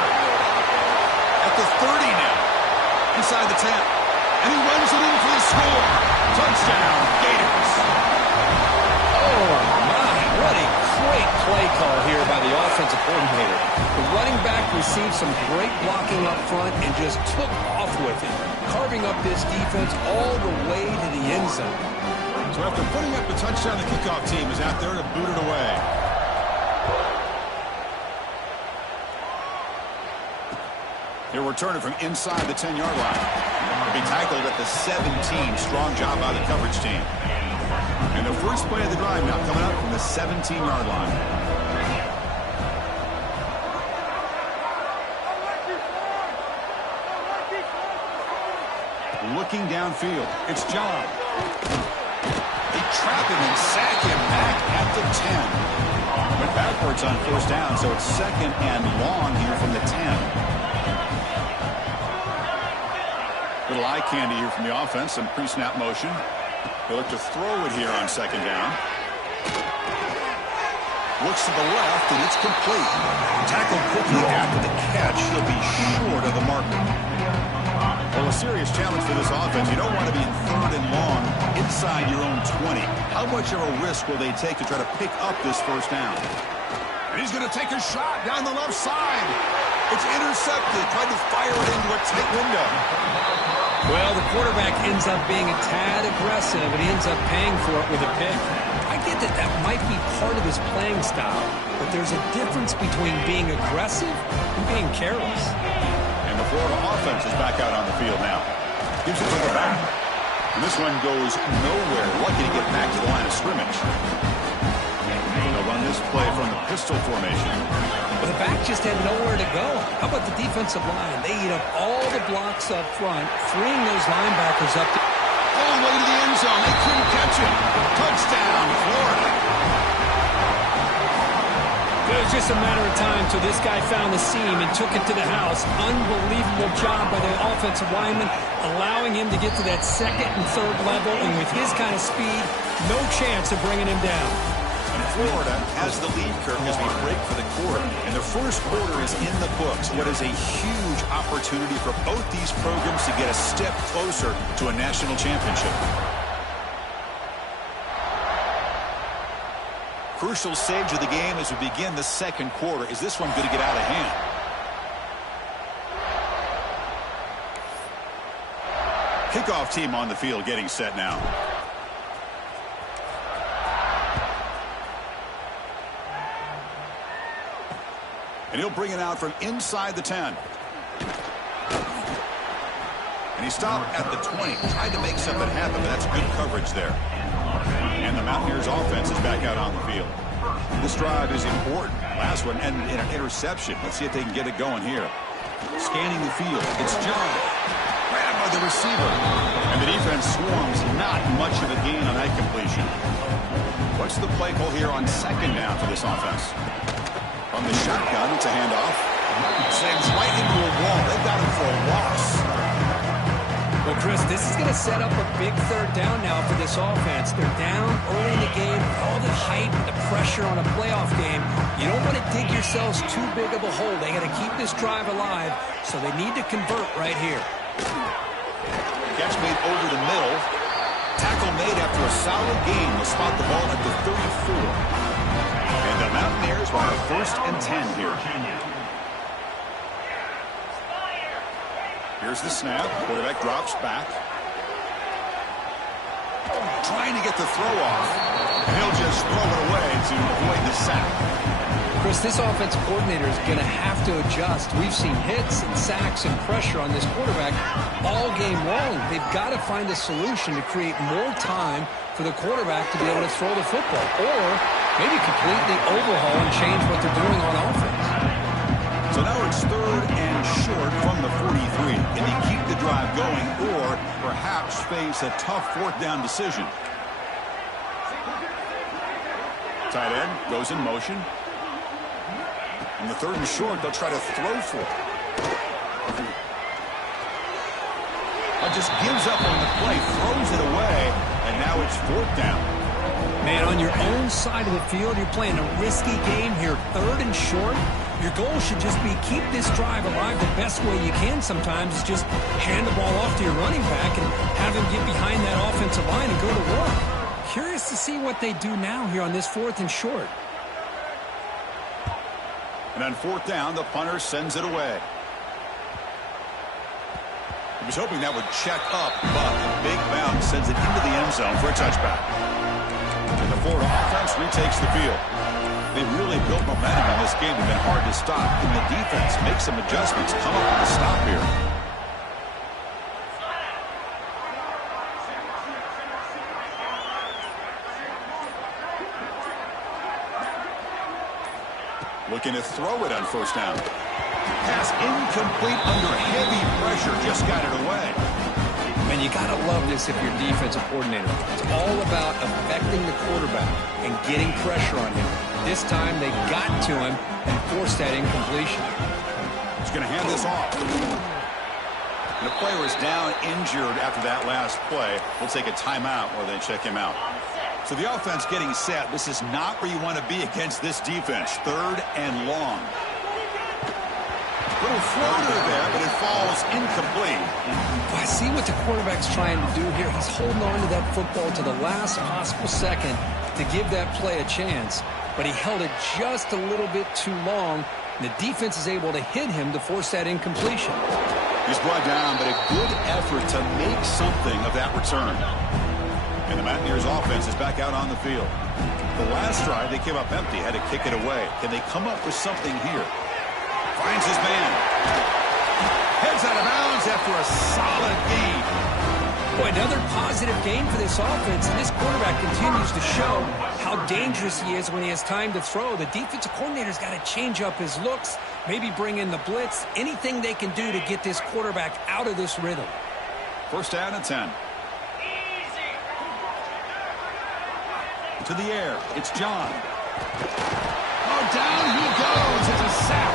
At the 30 now. Inside the 10. And he runs it in for the score. Touchdown, Gators. Oh, my. What a great play call here by the offense. offensive coordinator. The running back received some great blocking up front and just took off with it, carving up this defense all the way to the end zone. So after putting up the touchdown, the kickoff team is out there to boot it away. He'll return it from inside the 10-yard line. He'll be tackled at the 17. Strong job by the coverage team. And the first play of the drive now coming up from the 17-yard line. Looking downfield, it's John. They trap him and sack him back at the 10. Went backwards on first down, so it's second and long here from the 10. Little eye candy here from the offense, some pre-snap motion. They look to throw it here on second down. Looks to the left, and it's complete. Tackled quickly after the catch. He'll be short of the marker. Well, a serious challenge for this offense. You don't want to be in third and long inside your own 20. How much of a risk will they take to try to pick up this first down? And he's going to take a shot down the left side. It's intercepted. Tried to fire it into a tight window. Well, the quarterback ends up being a tad aggressive, and he ends up paying for it with a pick. I get that that might be part of his playing style, but there's a difference between being aggressive and being careless. And the Florida offense is back out on the field now. Gives it to the back. And this one goes nowhere. Lucky to get back to the line of scrimmage. They'll run this play from the pistol formation. But the back just had nowhere to go. How about the defensive line? They eat up all the blocks up front, freeing those linebackers up to all the way to the end zone. They couldn't catch him. Touchdown, Florida. It was just a matter of time till this guy found the seam and took it to the house. Unbelievable job by the offensive lineman, allowing him to get to that second and third level. And with his kind of speed, no chance of bringing him down. Florida has the lead, Kirk, as we break for the quarter. And the first quarter is in the books. What is a huge opportunity for both these programs to get a step closer to a national championship. Crucial stage of the game as we begin the second quarter. Is this one going to get out of hand? Kickoff team on the field getting set now. And he'll bring it out from inside the 10. And he stopped at the 20. Tried to make something happen, but that's good coverage there. And the Mountaineers offense is back out on the field. This drive is important. Last one and an interception. Let's see if they can get it going here. Scanning the field. It's John. Grabbed by the receiver. And the defense swarms. Not much of a gain on that completion. What's the play call here on second down for this offense? From the shotgun, it's a handoff. Slams right into a wall. They got him for a loss. Well, Chris, this is going to set up a big third down now for this offense. They're down early in the game. All the hype, the pressure on a playoff game. You don't want to dig yourselves too big of a hole. They got to keep this drive alive, so they need to convert right here. Catch made over the middle. Tackle made after a solid gain. They'll spot the ball at the 34. And the Mountaineers want a 1st and 10 here. Here's the snap. Quarterback drops back. Trying to get the throw off. And he'll just throw it away to avoid the sack. Chris, this offensive coordinator is going to have to adjust. We've seen hits and sacks and pressure on this quarterback all game long. They've got to find a solution to create more time for the quarterback to be able to throw the football. Or maybe completely overhaul and change what they're doing on offense. So now it's 3rd and short from the 43. Can they keep the drive going or perhaps face a tough 4th down decision? Tight end goes in motion. And the 3rd and short, they'll try to throw for it. But just gives up on the play, throws it away, and now it's 4th down. Man, on your own side of the field, you're playing a risky game here. 3rd and short. Your goal should just be keep this drive alive the best way you can sometimes is just hand the ball off to your running back and have him get behind that offensive line and go to work. Curious to see what they do now here on this 4th and short. And on fourth down, the punter sends it away. He was hoping that would check up, but a big bounce sends it into the end zone for a touchback. And the Florida offense retakes the field. They really built momentum in this game. They've been hard to stop. And the defense makes some adjustments, come up with a stop here. Looking to throw it on first down. Pass incomplete under heavy pressure. Just got it away. And you got to love this if you're defensive coordinator. It's all about affecting the quarterback and getting pressure on him. This time they got to him and forced that incompletion. He's going to hand this off. The player is down injured after that last play. We'll take a timeout or they check him out. So the offense getting set. This is not where you want to be against this defense. Third and long. Little floater there, but it falls incomplete. Well, I see what the quarterback's trying to do here. He's holding on to that football to the last possible second to give that play a chance. But he held it just a little bit too long. And the defense is able to hit him to force that incompletion. He's brought down, but a good effort to make something of that return. And the Mountaineers offense is back out on the field. The last drive, they came up empty, had to kick it away. Can they come up with something here? Finds his man. Heads out of bounds after a solid gain. Boy, another positive gain for this offense, and this quarterback continues to show how dangerous he is when he has time to throw. The defensive coordinator's got to change up his looks, maybe bring in the blitz, anything they can do to get this quarterback out of this rhythm. First down and 10. To the air, it's John. Oh, down he goes. It's a sack.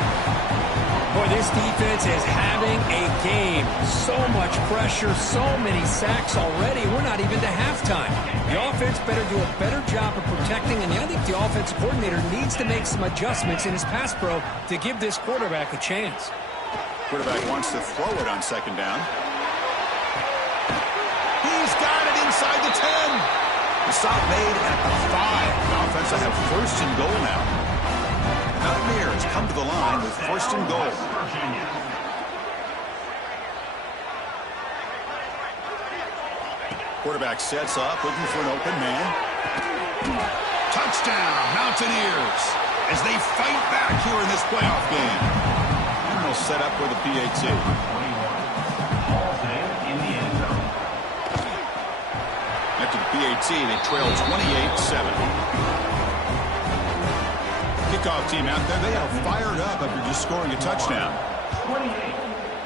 Boy, this defense is having a game. So much pressure, so many sacks already. We're not even to halftime. The offense better do a better job of protecting, and I think the offensive coordinator needs to make some adjustments in his pass pro to give this quarterback a chance. Quarterback wants to throw it on second down. He's got it inside the 10. The stop made at the 5. The offense will have first and goal now. Mountaineers come to the line with first and goal. Quarterback sets up, looking for an open man. Touchdown, Mountaineers, as they fight back here in this playoff game. And they'll set up with a PAT. After the PAT, they trail 28-7. Kickoff team out there, they are fired up after just scoring a touchdown. 28,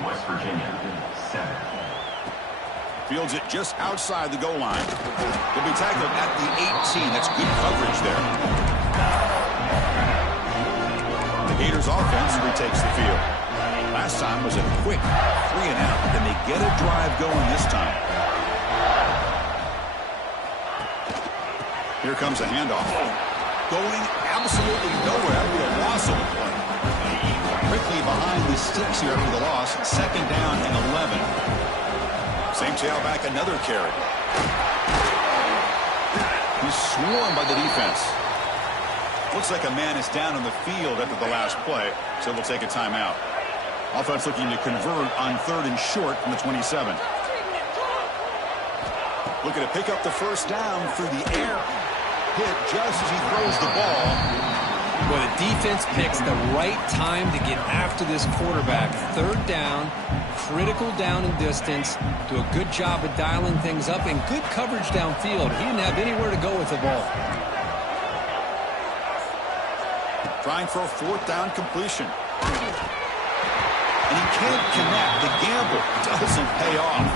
West Virginia, 7. Fields it just outside the goal line. They'll be tackled at the 18. That's good coverage there. The Gators offense retakes the field. Last time was a quick 3-and-out. Then they get a drive going this time. Here comes a handoff. Going absolutely nowhere after a loss of a play. Quickly behind the sticks here after the loss. Second down and 11. Same tailback, another carry. He's swarmed by the defense. Looks like a man is down on the field after the last play, so they'll take a timeout. Offense looking to convert on third and short from the 27. Looking to pick up the first down through the air. Hit just as he throws the ball. Well, the defense picks the right time to get after this quarterback. Third down, critical down and distance. Do a good job of dialing things up and good coverage downfield. He didn't have anywhere to go with the ball. Trying for a fourth down completion. And he can't connect. The gamble doesn't pay off.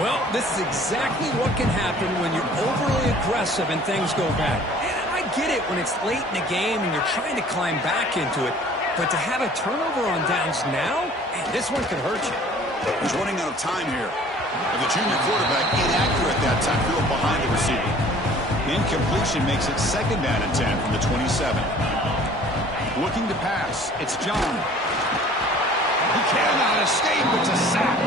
Well, this is exactly what can happen when you're overly aggressive and things go bad. And I get it when it's late in the game and you're trying to climb back into it. But to have a turnover on downs now, man, this one could hurt you. He's running out of time here. And the junior quarterback inaccurate that time, threw behind the receiver. Incompletion makes it second down and 10 from the 27. Looking to pass. It's John. He cannot escape. It's a sack.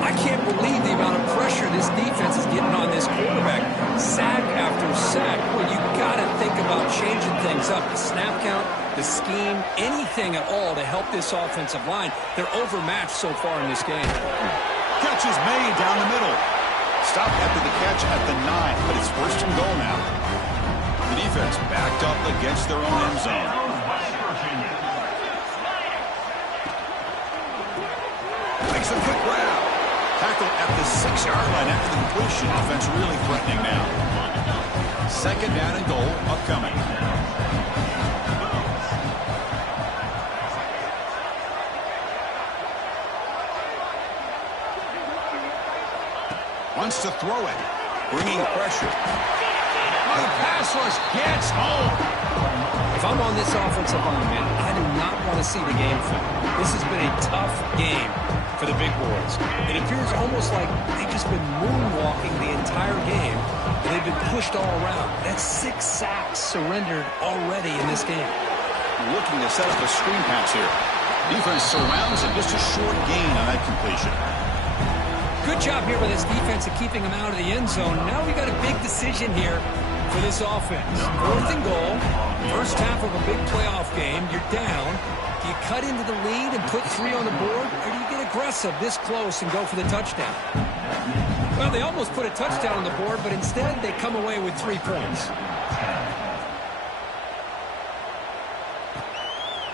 I can't believe the amount of pressure this defense is getting on this quarterback. Sack after you're sacked, well, you got to think about changing things up. The snap count, the scheme, anything at all to help this offensive line. They're overmatched so far in this game. Catch is made down the middle. Stopped after the catch at the 9, but it's first and goal now. The defense backed up against their own end zone. Makes a quick grab. Tackle at the 6-yard line after the completion. Offense really threatening now. Second down and goal upcoming. Wants to throw it. Bringing pressure. The pass rush gets home. If I'm on this offensive line, man, I do not want to see the game film. This has been a tough game for the big boys. It appears almost like they've just been moonwalking the entire game, and they've been pushed all around. That's 6 sacks surrendered already in this game. Looking to set up a screen pass here. Defense surrounds him. Just a short gain on that completion. Good job here by this defense of keeping them out of the end zone. Now we got a big decision here for this offense. 4th and goal. First half of a big playoff game. You're down. Do you cut into the lead and put 3 on the board? Or do you get aggressive this close and go for the touchdown? Well, they almost put a touchdown on the board, but instead they come away with 3 points.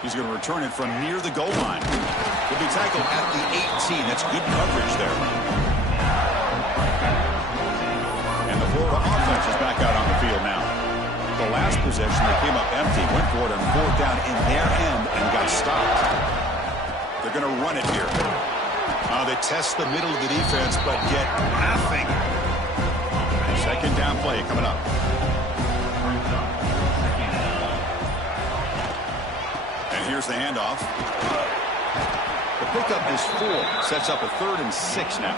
He's going to return it from near the goal line. He'll be tackled at the 18. That's good coverage there. And the Florida offense is back out on the field now. The last possession, they came up empty, went for it on 4th down in their end and got stopped. They're going to run it here. They test the middle of the defense, but get nothing. Second down play coming up. And here's the handoff. The pickup is 4. Sets up a 3rd and 6 now.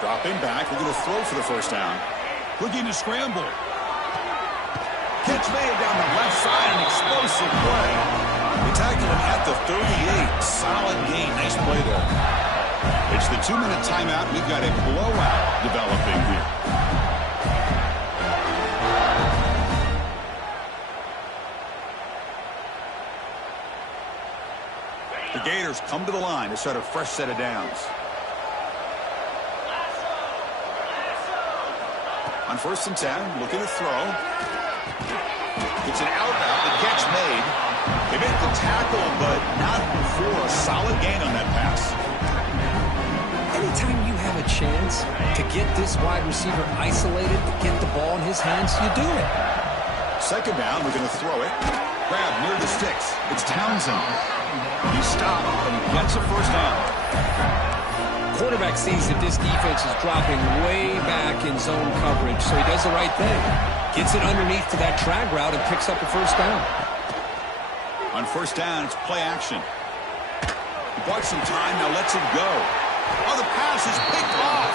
Dropping back. We're going to throw for the first down. Looking to scramble. Catch made down the left side. An explosive play. They tackle him at the 38. Solid gain. Nice play there. It's the 2-minute timeout. We've got a blowout developing here. The Gators come to the line to start a fresh set of downs. On 1st and 10, looking to throw. It's an out-route. The catch made. They make the tackle, but not before a solid gain on that pass. Anytime you have a chance to get this wide receiver isolated, to get the ball in his hands, you do it. Second down, we're going to throw it. Grab near the sticks. It's Townsend. He stopped, and he gets a first down. Quarterback sees that this defense is dropping way back in zone coverage, so he does the right thing. Gets it underneath to that drag route and picks up a first down. On 1st down, it's play action. He bought some time, now lets it go. Oh, the pass is picked off.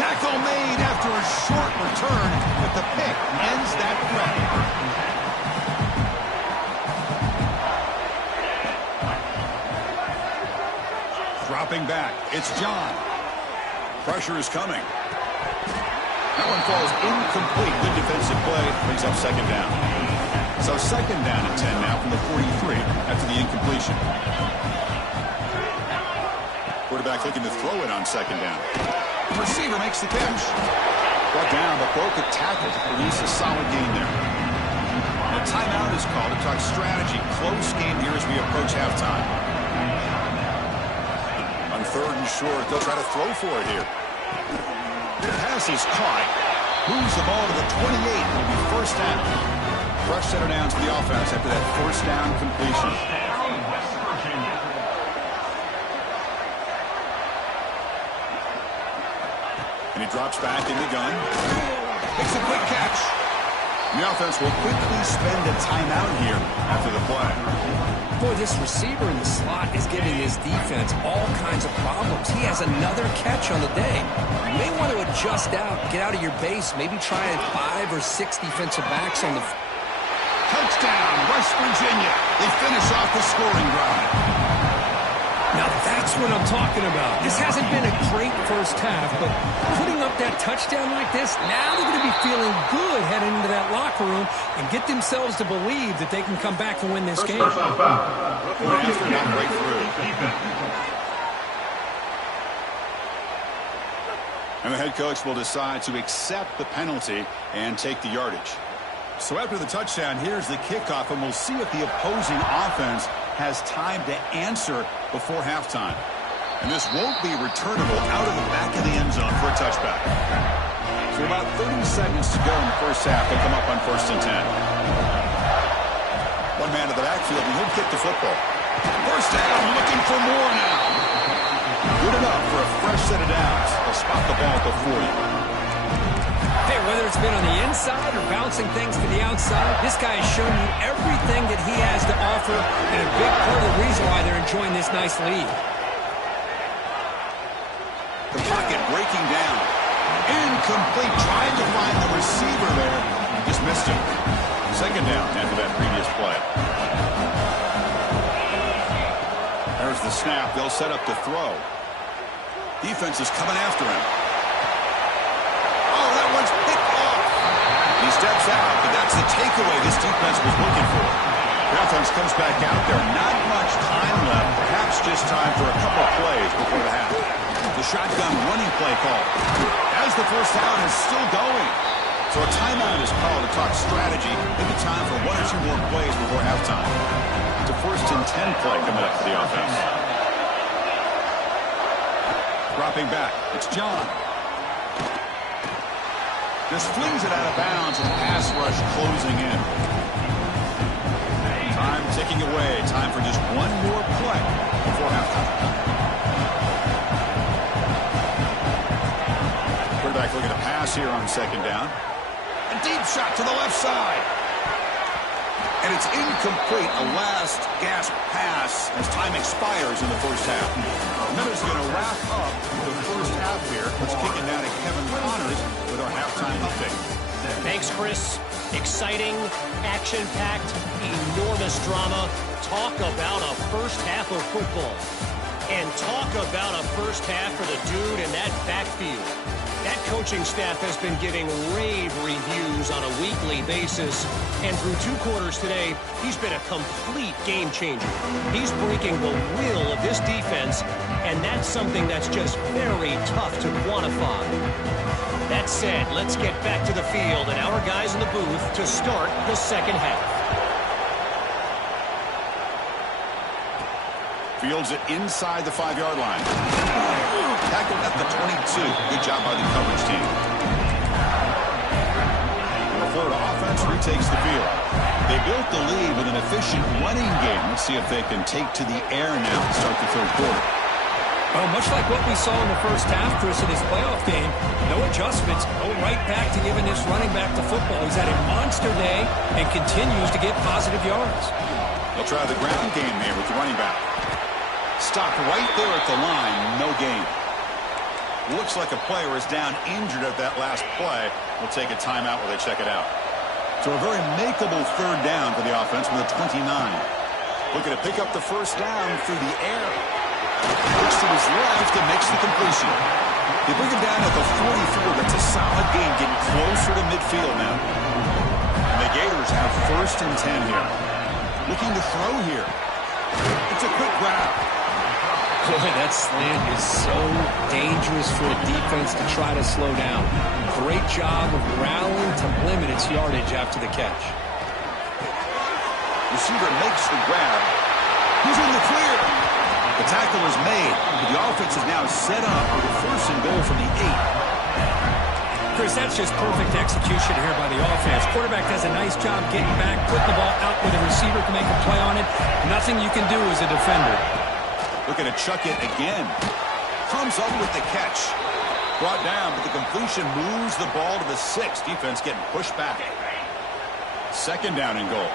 Tackle made after a short return, but the pick ends that play. Dropping back, it's John. Pressure is coming. That one falls incomplete. Good defensive play, brings up second down. So second down and 10 now from the 43 after the incompletion. Quarterback looking to throw it on second down. The receiver makes the catch. Brought down, but broke a tackle to produce a solid gain there. A timeout is called to talk strategy. Close game here as we approach halftime. On 3rd and short, they'll try to throw for it here. The pass is caught. Moves the ball to the 28. It'll be first down. Fresh set of downs for the offense after that first down completion. And he drops back in the gun. Makes a quick catch. The offense will quickly spend a timeout here after the play. Boy, this receiver in the slot is giving his defense all kinds of problems. He has another catch on the day. You may want to adjust out, get out of your base, maybe try 5 or 6 defensive backs on the... Touchdown, West Virginia. They finish off the scoring drive. Now that's what I'm talking about. This hasn't been a great first half, but putting up that touchdown like this, now they're going to be feeling good heading into that locker room and get themselves to believe that they can come back and win this game. And the head coach will decide to accept the penalty and take the yardage. So after the touchdown, here's the kickoff, and we'll see if the opposing offense has time to answer before halftime. And this won't be returnable out of the back of the end zone for a touchback. So about 30 seconds to go in the first half. They'll come up on 1st and 10. One man to the backfield, and he'll kick the football. First down, looking for more now. Good enough for a fresh set of downs. They'll spot the ball at the 40. Hey, whether it's been on the inside or bouncing things to the outside, this guy has shown you everything that he has to offer, and a big part of the reason why they're enjoying this nice lead. The pocket breaking down. Incomplete. Trying to find the receiver there. Just missed him. Second down after that previous play. There's the snap. They'll set up to throw. Defense is coming after him. Oh, that one's picked off. He steps out, but that's the takeaway this defense was looking for. The offense comes back out there. Not much time left. Perhaps just time for a couple plays before the half. The shotgun running play call. As the first down is still going. So a timeout is called to talk strategy. Maybe time for one or two more plays before halftime. It's a 1st and 10 play coming up for the offense. Dropping back. It's John. Just flings it out of bounds with pass rush closing in. Time ticking away. Time for just one more play before halftime. Quarterback looking to pass here on 2nd down. A deep shot to the left side. And it's incomplete. A last gasp pass as time expires in the first half. Miller's going to wrap up the first half here. Let's kick it down to Kevin Connors with our halftime update. Thanks, Chris. Exciting, action-packed, enormous drama. Talk about a first half of football. And talk about a first half for the dude in that backfield. That coaching staff has been giving rave reviews on a weekly basis. And through 2 quarters today, he's been a complete game changer. He's breaking the will of this defense, and that's something that's just very tough to quantify. That said, let's get back to the field and our guys in the booth to start the second half. Fields it inside the 5-yard line. Tackled at the 22. Good job by the coverage team. The Florida offense retakes the field. They built the lead with an efficient running game. Let's see if they can take to the air now to start the 3rd quarter. Well, much like what we saw in the first half, Chris, in this playoff game, no adjustments, go right back to giving this running back to football. He's had a monster day and continues to get positive yards. They'll try the ground game here with the running back. Stopped right there at the line, no gain. Looks like a player is down injured at that last play. We'll take a timeout while they check it out. So a very makeable 3rd down for the offense with a 29. Looking to pick up the first down through the air. Looks to his left and makes the completion. They bring him down at the 44. That's a solid gain, getting closer to midfield now. And the Gators have 1st and 10 here. Looking to throw here. It's a quick grab. Boy, that slant is so dangerous for a defense to try to slow down. Great job of rallying to limit its yardage after the catch. Receiver makes the grab. He's in the clear. The tackle is made. The offense is now set up with a 1st and goal from the 8. Chris, that's just perfect execution here by the offense. Quarterback does a nice job getting back, putting the ball out where the receiver can make a play on it. Nothing you can do as a defender. Looking to chuck it again. Comes up with the catch. Brought down, but the completion moves the ball to the 6. Defense getting pushed back. 2nd down and goal.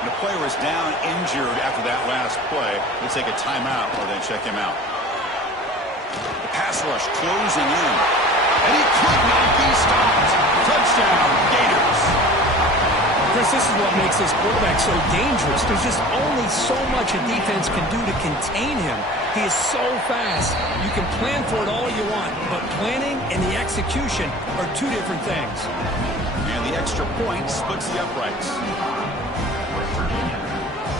And the player is down injured after that last play. We'll take a timeout while they check him out. The pass rush closing in. And he could not be stopped. Touchdown, Gators. Chris, Chris, this is what makes this quarterback so dangerous. There's just only so much a defense can do to contain him. He is so fast. You can plan for it all you want, but planning and the execution are two different things. And the extra point splits the uprights. West Virginia,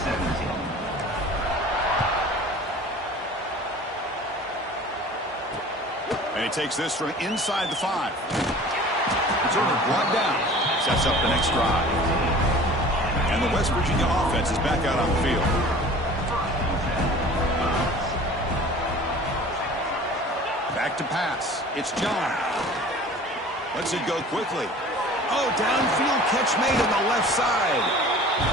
17. And he takes this from inside the 5. Returner brought down. Sets up the next drive. And the West Virginia offense is back out on the field. Back to pass. It's John. Lets it go quickly. Oh, downfield catch made on the left side.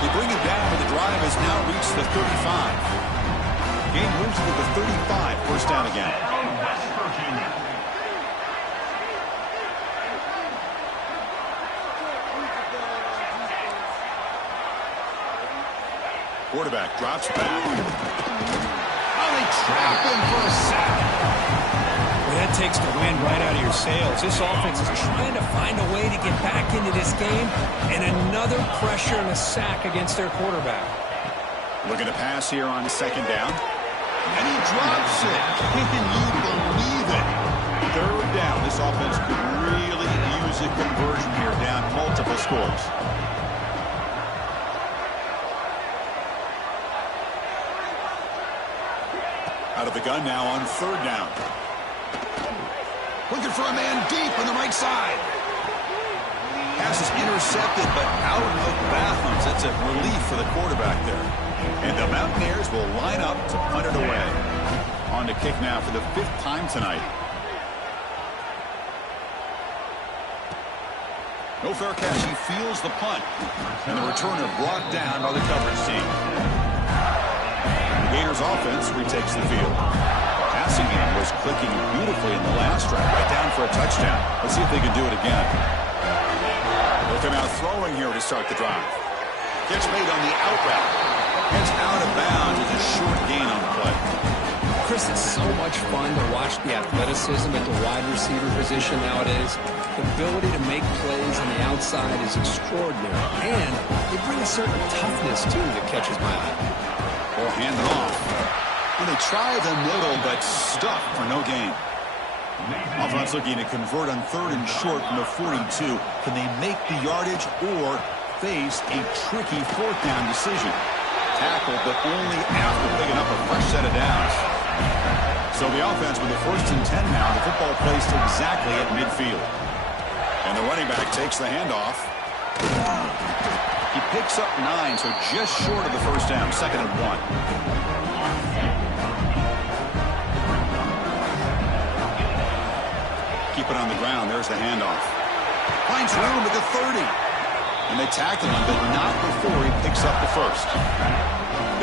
They bring it down, but the drive has now reached the 35. Game moves to the 35. First down again. West Virginia. Quarterback drops back. Oh, they trap him for a sack. Well, that takes the wind right out of your sails. This offense is trying to find a way to get back into this game, and another pressure and a sack against their quarterback. Looking to pass here on second down. And he drops it. Can you believe it? Third down. This offense could really use a conversion here, down multiple scores. Out of the gun now on third down. Looking for a man deep on the right side. Pass is intercepted, but out of bounds. That's a relief for the quarterback there. And the Mountaineers will line up to punt it away. On to kick now for the 5th time tonight. No fair catch. He feels the punt. And the returner brought down by the coverage team. Gators offense retakes the field. Passing game was clicking beautifully in the last drive, right down for a touchdown. Let's see if they can do it again. They'll come out throwing here to start the drive. Catch made on the out route. Gets out of bounds as a short gain on the play. Chris, it's so much fun to watch the athleticism at the wide receiver position nowadays. The ability to make plays on the outside is extraordinary, and they bring a certain toughness, too, that catches my eye. Or hand it off. And they try the middle, but stuck for no gain. Offense looking to convert on third and short from the 42. Can they make the yardage or face a tricky fourth down decision? Tackle, but only after picking up a fresh set of downs. So the offense with the 1st and 10 now. The football placed exactly at midfield. And the running back takes the handoff. He picks up 9, so just short of the first down. 2nd and 1. Keep it on the ground. There's the handoff. Finds room at the 30. And they tackle him, but not before he picks up the first.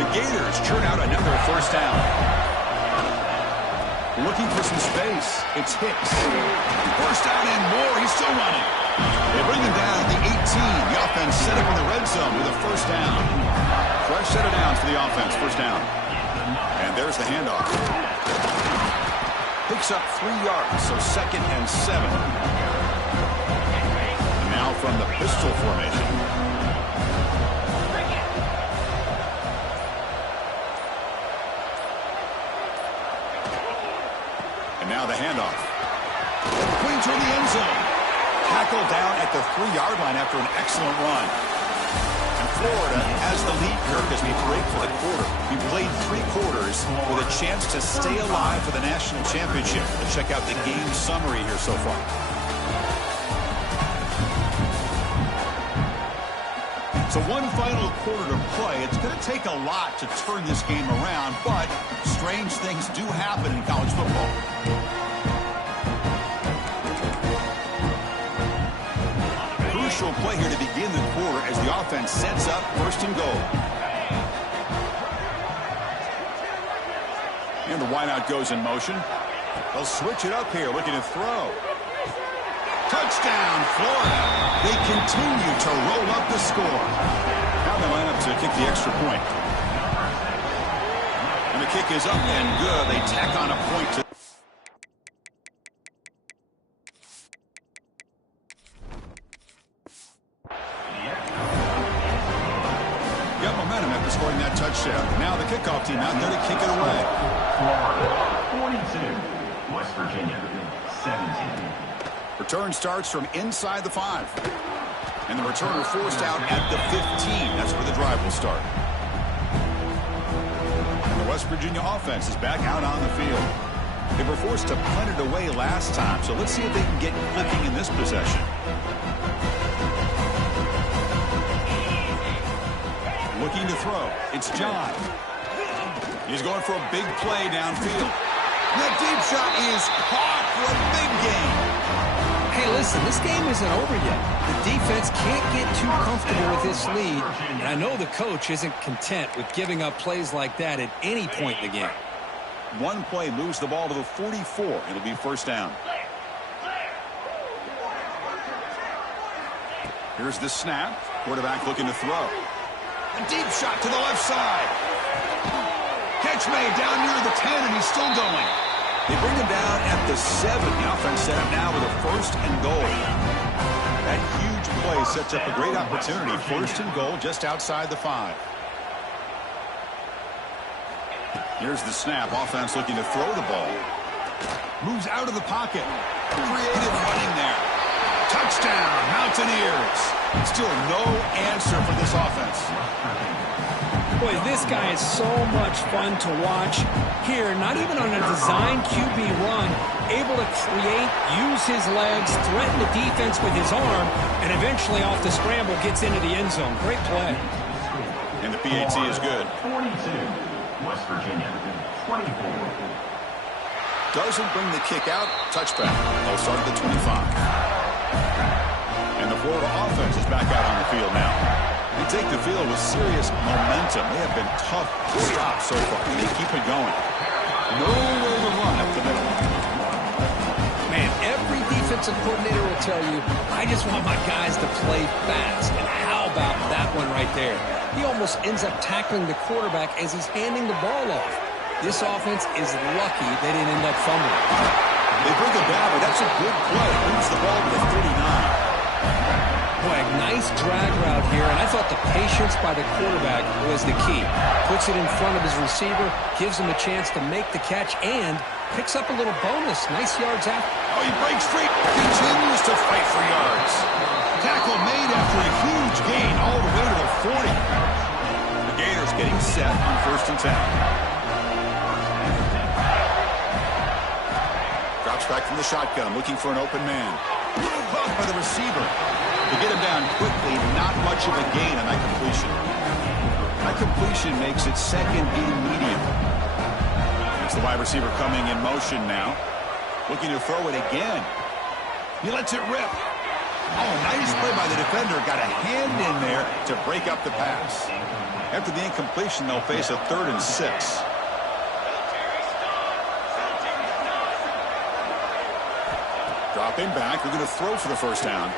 The Gators churn out another first down. Looking for some space. It's Hicks. First down and more. He's still running. They bring him down at the 18. The offense set up in the red zone with a first down. Fresh set of downs for the offense. First down. And there's the handoff. Picks up 3 yards, so 2nd and 7. And now from the pistol formation. And now the handoff. Clean toward the end zone. Tackled down at the 3-yard line after an excellent run. And Florida has the lead here as we break for the quarter. We played 3 quarters with a chance to stay alive for the national championship. Let's check out the game summary here so far. So one final quarter to play. It's going to take a lot to turn this game around, but strange things do happen in college football. Crucial play here to begin the quarter as the offense sets up 1st and goal. And the wideout goes in motion. They'll switch it up here, looking to throw. Touchdown, Florida. They continue to roll up the score. Now they line up to kick the extra point. And the kick is up and good. They tack on a point to... behind him after scoring that touchdown. Now the kickoff team out there to kick it away. Florida 42, West Virginia 17. Return starts from inside the 5. And the returner forced out at the 15. That's where the drive will start. And the West Virginia offense is back out on the field. They were forced to punt it away last time, so let's see if they can get clicking in this possession. Looking to throw. It's John. He's going for a big play downfield. That deep shot is caught for a big gain. Hey, listen, this game isn't over yet. The defense can't get too comfortable with this lead, and I know the coach isn't content with giving up plays like that at any point in the game. One play moves the ball to the 44. It'll be first down. Here's the snap. Quarterback looking to throw. A deep shot to the left side. Catch made down near the 10, and he's still going. They bring him down at the 7. The offense set up now with a first and goal. That huge play sets up a great opportunity. First and goal just outside the 5. Here's the snap. Offense looking to throw the ball. Moves out of the pocket. Creative running there. Touchdown, Mountaineers. Still no answer for this offense. Boy, this guy is so much fun to watch. Here, not even on a design QB run, able to create, use his legs, threaten the defense with his arm, and eventually off the scramble gets into the end zone. Great play. And the PAT is good. 42, West Virginia 24. Doesn't bring the kick out. Touchback. They'll start at the 25. And the Florida offense is back out on the field now. They take the field with serious momentum. They have been tough to stop so far. They keep it going. Nowhere to run up the middle. Man, every defensive coordinator will tell you, I just want my guys to play fast. And how about that one right there? He almost ends up tackling the quarterback as he's handing the ball off. This offense is lucky they didn't end up fumbling. They bring it down, but that's a good play. Moves the ball to the 39. Boy, a nice drag route here, and I thought the patience by the quarterback was the key. Puts it in front of his receiver, gives him a chance to make the catch, and picks up a little bonus. Nice yards after. Oh, he breaks free. Continues to fight for yards. Tackle made after a huge gain all the way to the 40. The Gators getting set on first and 10. Drops back from the shotgun, looking for an open man. Caught by the receiver. To get him down quickly, not much of a gain on that completion. That completion makes it second and medium. It's the wide receiver coming in motion now. Looking to throw it again. He lets it rip. Oh, nice play by the defender. Got a hand in there to break up the pass. After the incompletion, they'll face a 3rd and 6. Dropping back. They're going to throw for the first down.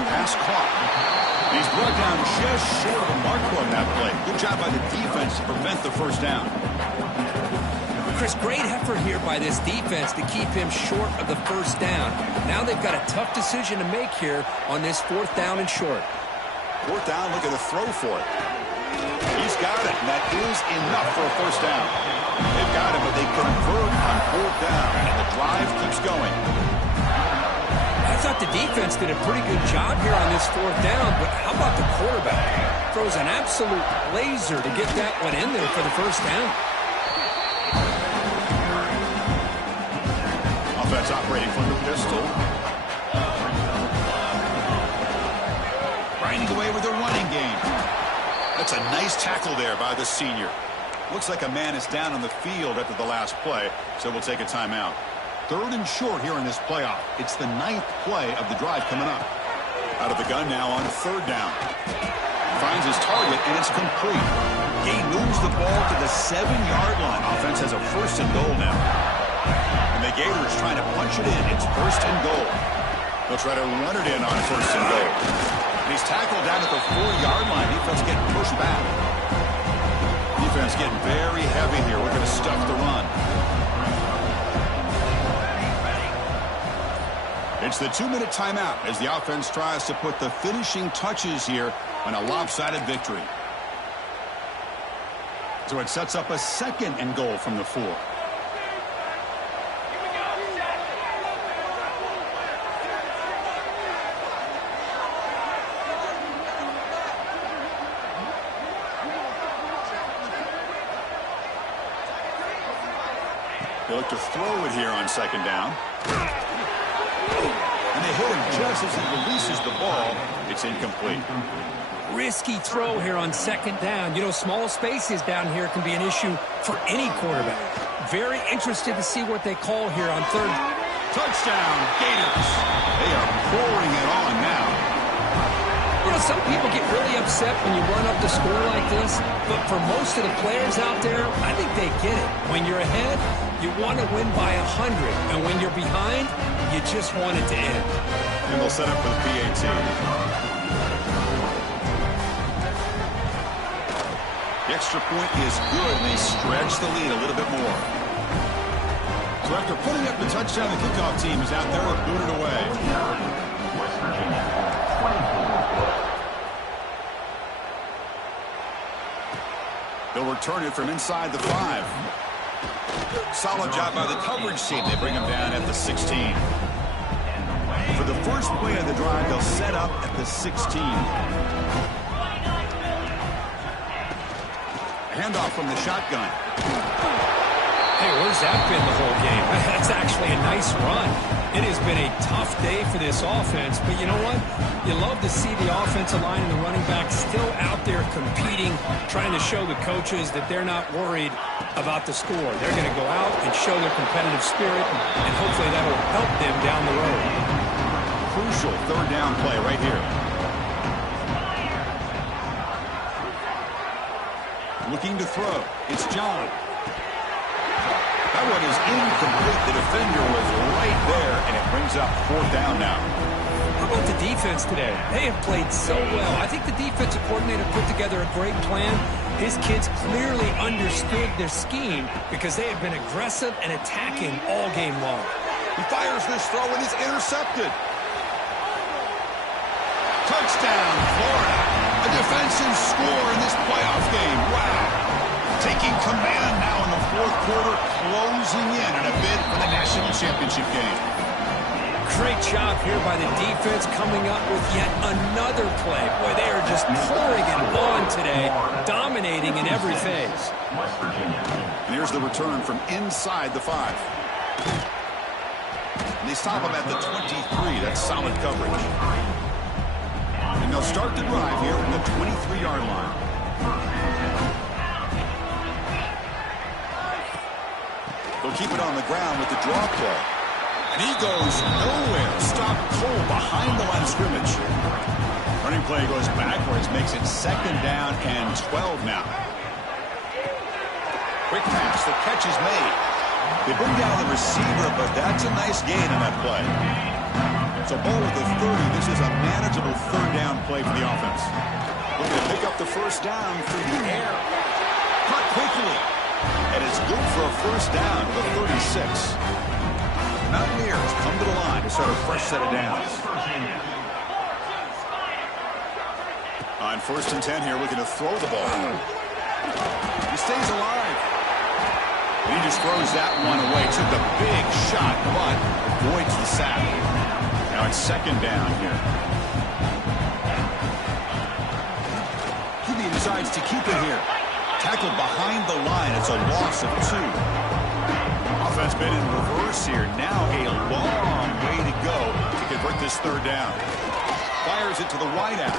Pass caught. He's brought down just short of a marker on that play. Good job by the defense to prevent the first down. Chris, great effort here by this defense to keep him short of the first down. Now they've got a tough decision to make here on this 4th down and short. 4th down, looking to throw for it. He's got it, and that is enough for a first down. They've got it, but they convert on 4th down, and the drive keeps going. I thought the defense did a pretty good job here on this 4th down, but how about the quarterback? Throws an absolute laser to get that one in there for the first down. Offense operating from the pistol. Grinding away with a running game. That's a nice tackle there by the senior. Looks like a man is down on the field after the last play, so we'll take a timeout. 3rd and short here in this playoff. It's the 9th play of the drive coming up. Out of the gun now on 3rd down. Finds his target, and it's complete. He moves the ball to the 7-yard line. Offense has a first and goal now. And the Gators trying to punch it in. It's first and goal. They'll try to run it in on first and goal. And he's tackled down at the 4-yard line. Defense getting pushed back. Defense getting very heavy here. We're going to stuff the run. It's the 2-minute timeout as the offense tries to put the finishing touches here on a lopsided victory. So it sets up a 2nd and goal from the 4. They look to throw it here on 2nd down. And they hit him just as he releases the ball. It's incomplete. Risky throw here on 2nd down. You know, small spaces down here can be an issue for any quarterback. Very interested to see what they call here on 3rd. Touchdown, Gators. They are pouring it on now. You know, some people get really upset when you run up the score like this, but for most of the players out there, I think they get it. When you're ahead, you want to win by 100, and when you're behind, you just want it to end. And they'll set up for the PAT. The extra point is good, and they stretch the lead a little bit more. So after putting up the touchdown, the kickoff team is out there and booted away. West Virginia, 24. They'll return it from inside the 5. Solid job by the coverage team. They bring him down at the 16. For the first play of the drive, they'll set up at the 16. Handoff from the shotgun. Hey, where's that been the whole game? That's actually a nice run. It has been a tough day for this offense, but you know what? You love to see the offensive line and the running back still out there competing, trying to show the coaches that they're not worried about the score. They're going to go out and show their competitive spirit, and hopefully that'll help them down the road. Crucial 3rd down play right here. Looking to throw. It's John. That one is incomplete. The defender was right there, and it brings up 4th down now. How about the defense today? They have played so well. I think the defensive coordinator put together a great plan. His kids clearly understood their scheme because they have been aggressive and attacking all game long. He fires this throw, and it's intercepted. Touchdown, Florida. A defensive score in this playoff game. Wow. Taking command now in the 4th quarter, closing in a bid for the national championship game. Great job here by the defense coming up with yet another play. Boy, they are just pouring it on today, dominating in every phase. West Virginia. And here's the return from inside the 5. And they stop him at the 23. That's solid coverage. And they'll start the drive here at the 23-yard line. They'll keep it on the ground with the draw play. And he goes nowhere. Stop cold behind the line of scrimmage. Running play goes backwards, makes it 2nd down and 12 now. Quick pass, the catch is made. They bring down the receiver, but that's a nice gain on that play. So ball with the 30. This is a manageable 3rd down play for the offense. Looking to pick up the 1st down through the air. Caught quickly. And it's good for a 1st down to the 36. Mountaineers come to the line to start a fresh set of downs. On 1st and 10 here, looking to throw the ball. He stays alive. And he just throws that one away. Took a big shot, but avoids the sack. Now it's 2nd down here. QB decides to keep it here. Tackled behind the line. It's a loss of 2. Offense been in reverse here. Now a long way to go to convert this 3rd down. Fires it to the wideout.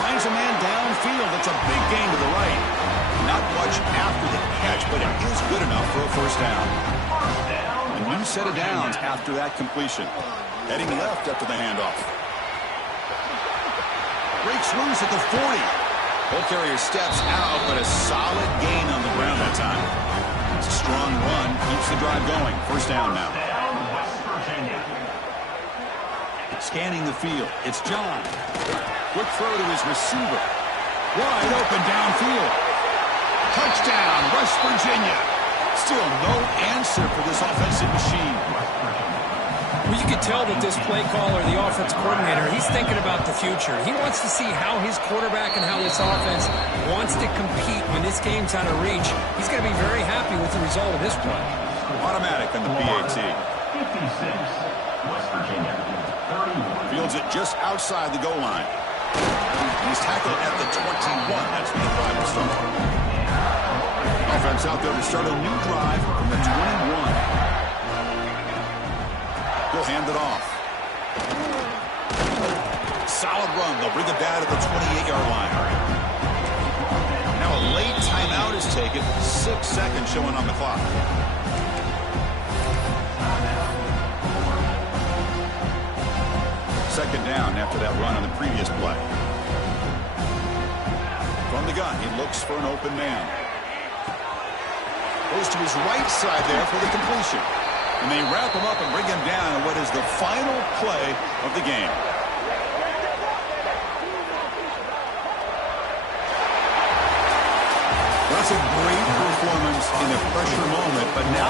Finds a man downfield. It's a big gain to the right. Not much after the catch, but it is good enough for a 1st down. A new set of downs after that completion. Heading left after the handoff. Breaks loose at the 40. Ball carrier steps out, but a solid gain on the ground that time. It's a strong run. Keeps the drive going. 1st down now. Scanning the field. It's John. Quick throw to his receiver. Wide open downfield. Touchdown, West Virginia. Still no answer for this offensive machine. Well, you could tell that this play caller, the offense coordinator, he's thinking about the future. He wants to see how his quarterback and how this offense wants to compete when this game's out of reach. He's going to be very happy with the result of this play. Automatic on the PAT. 56, West Virginia. 31. Fields it just outside the goal line. He's tackled at the 21. That's where the drive will start. Offense out there to start a new drive from the 21. He'll hand it off. Solid run. They'll bring it down to the 28-yard line. Now a late timeout is taken. 6 seconds showing on the clock. Second down after that run on the previous play. From the gun, he looks for an open man. Goes to his right side there for the completion. And they wrap him up and bring him down in what is the final play of the game. That's a great performance in a pressure moment, but now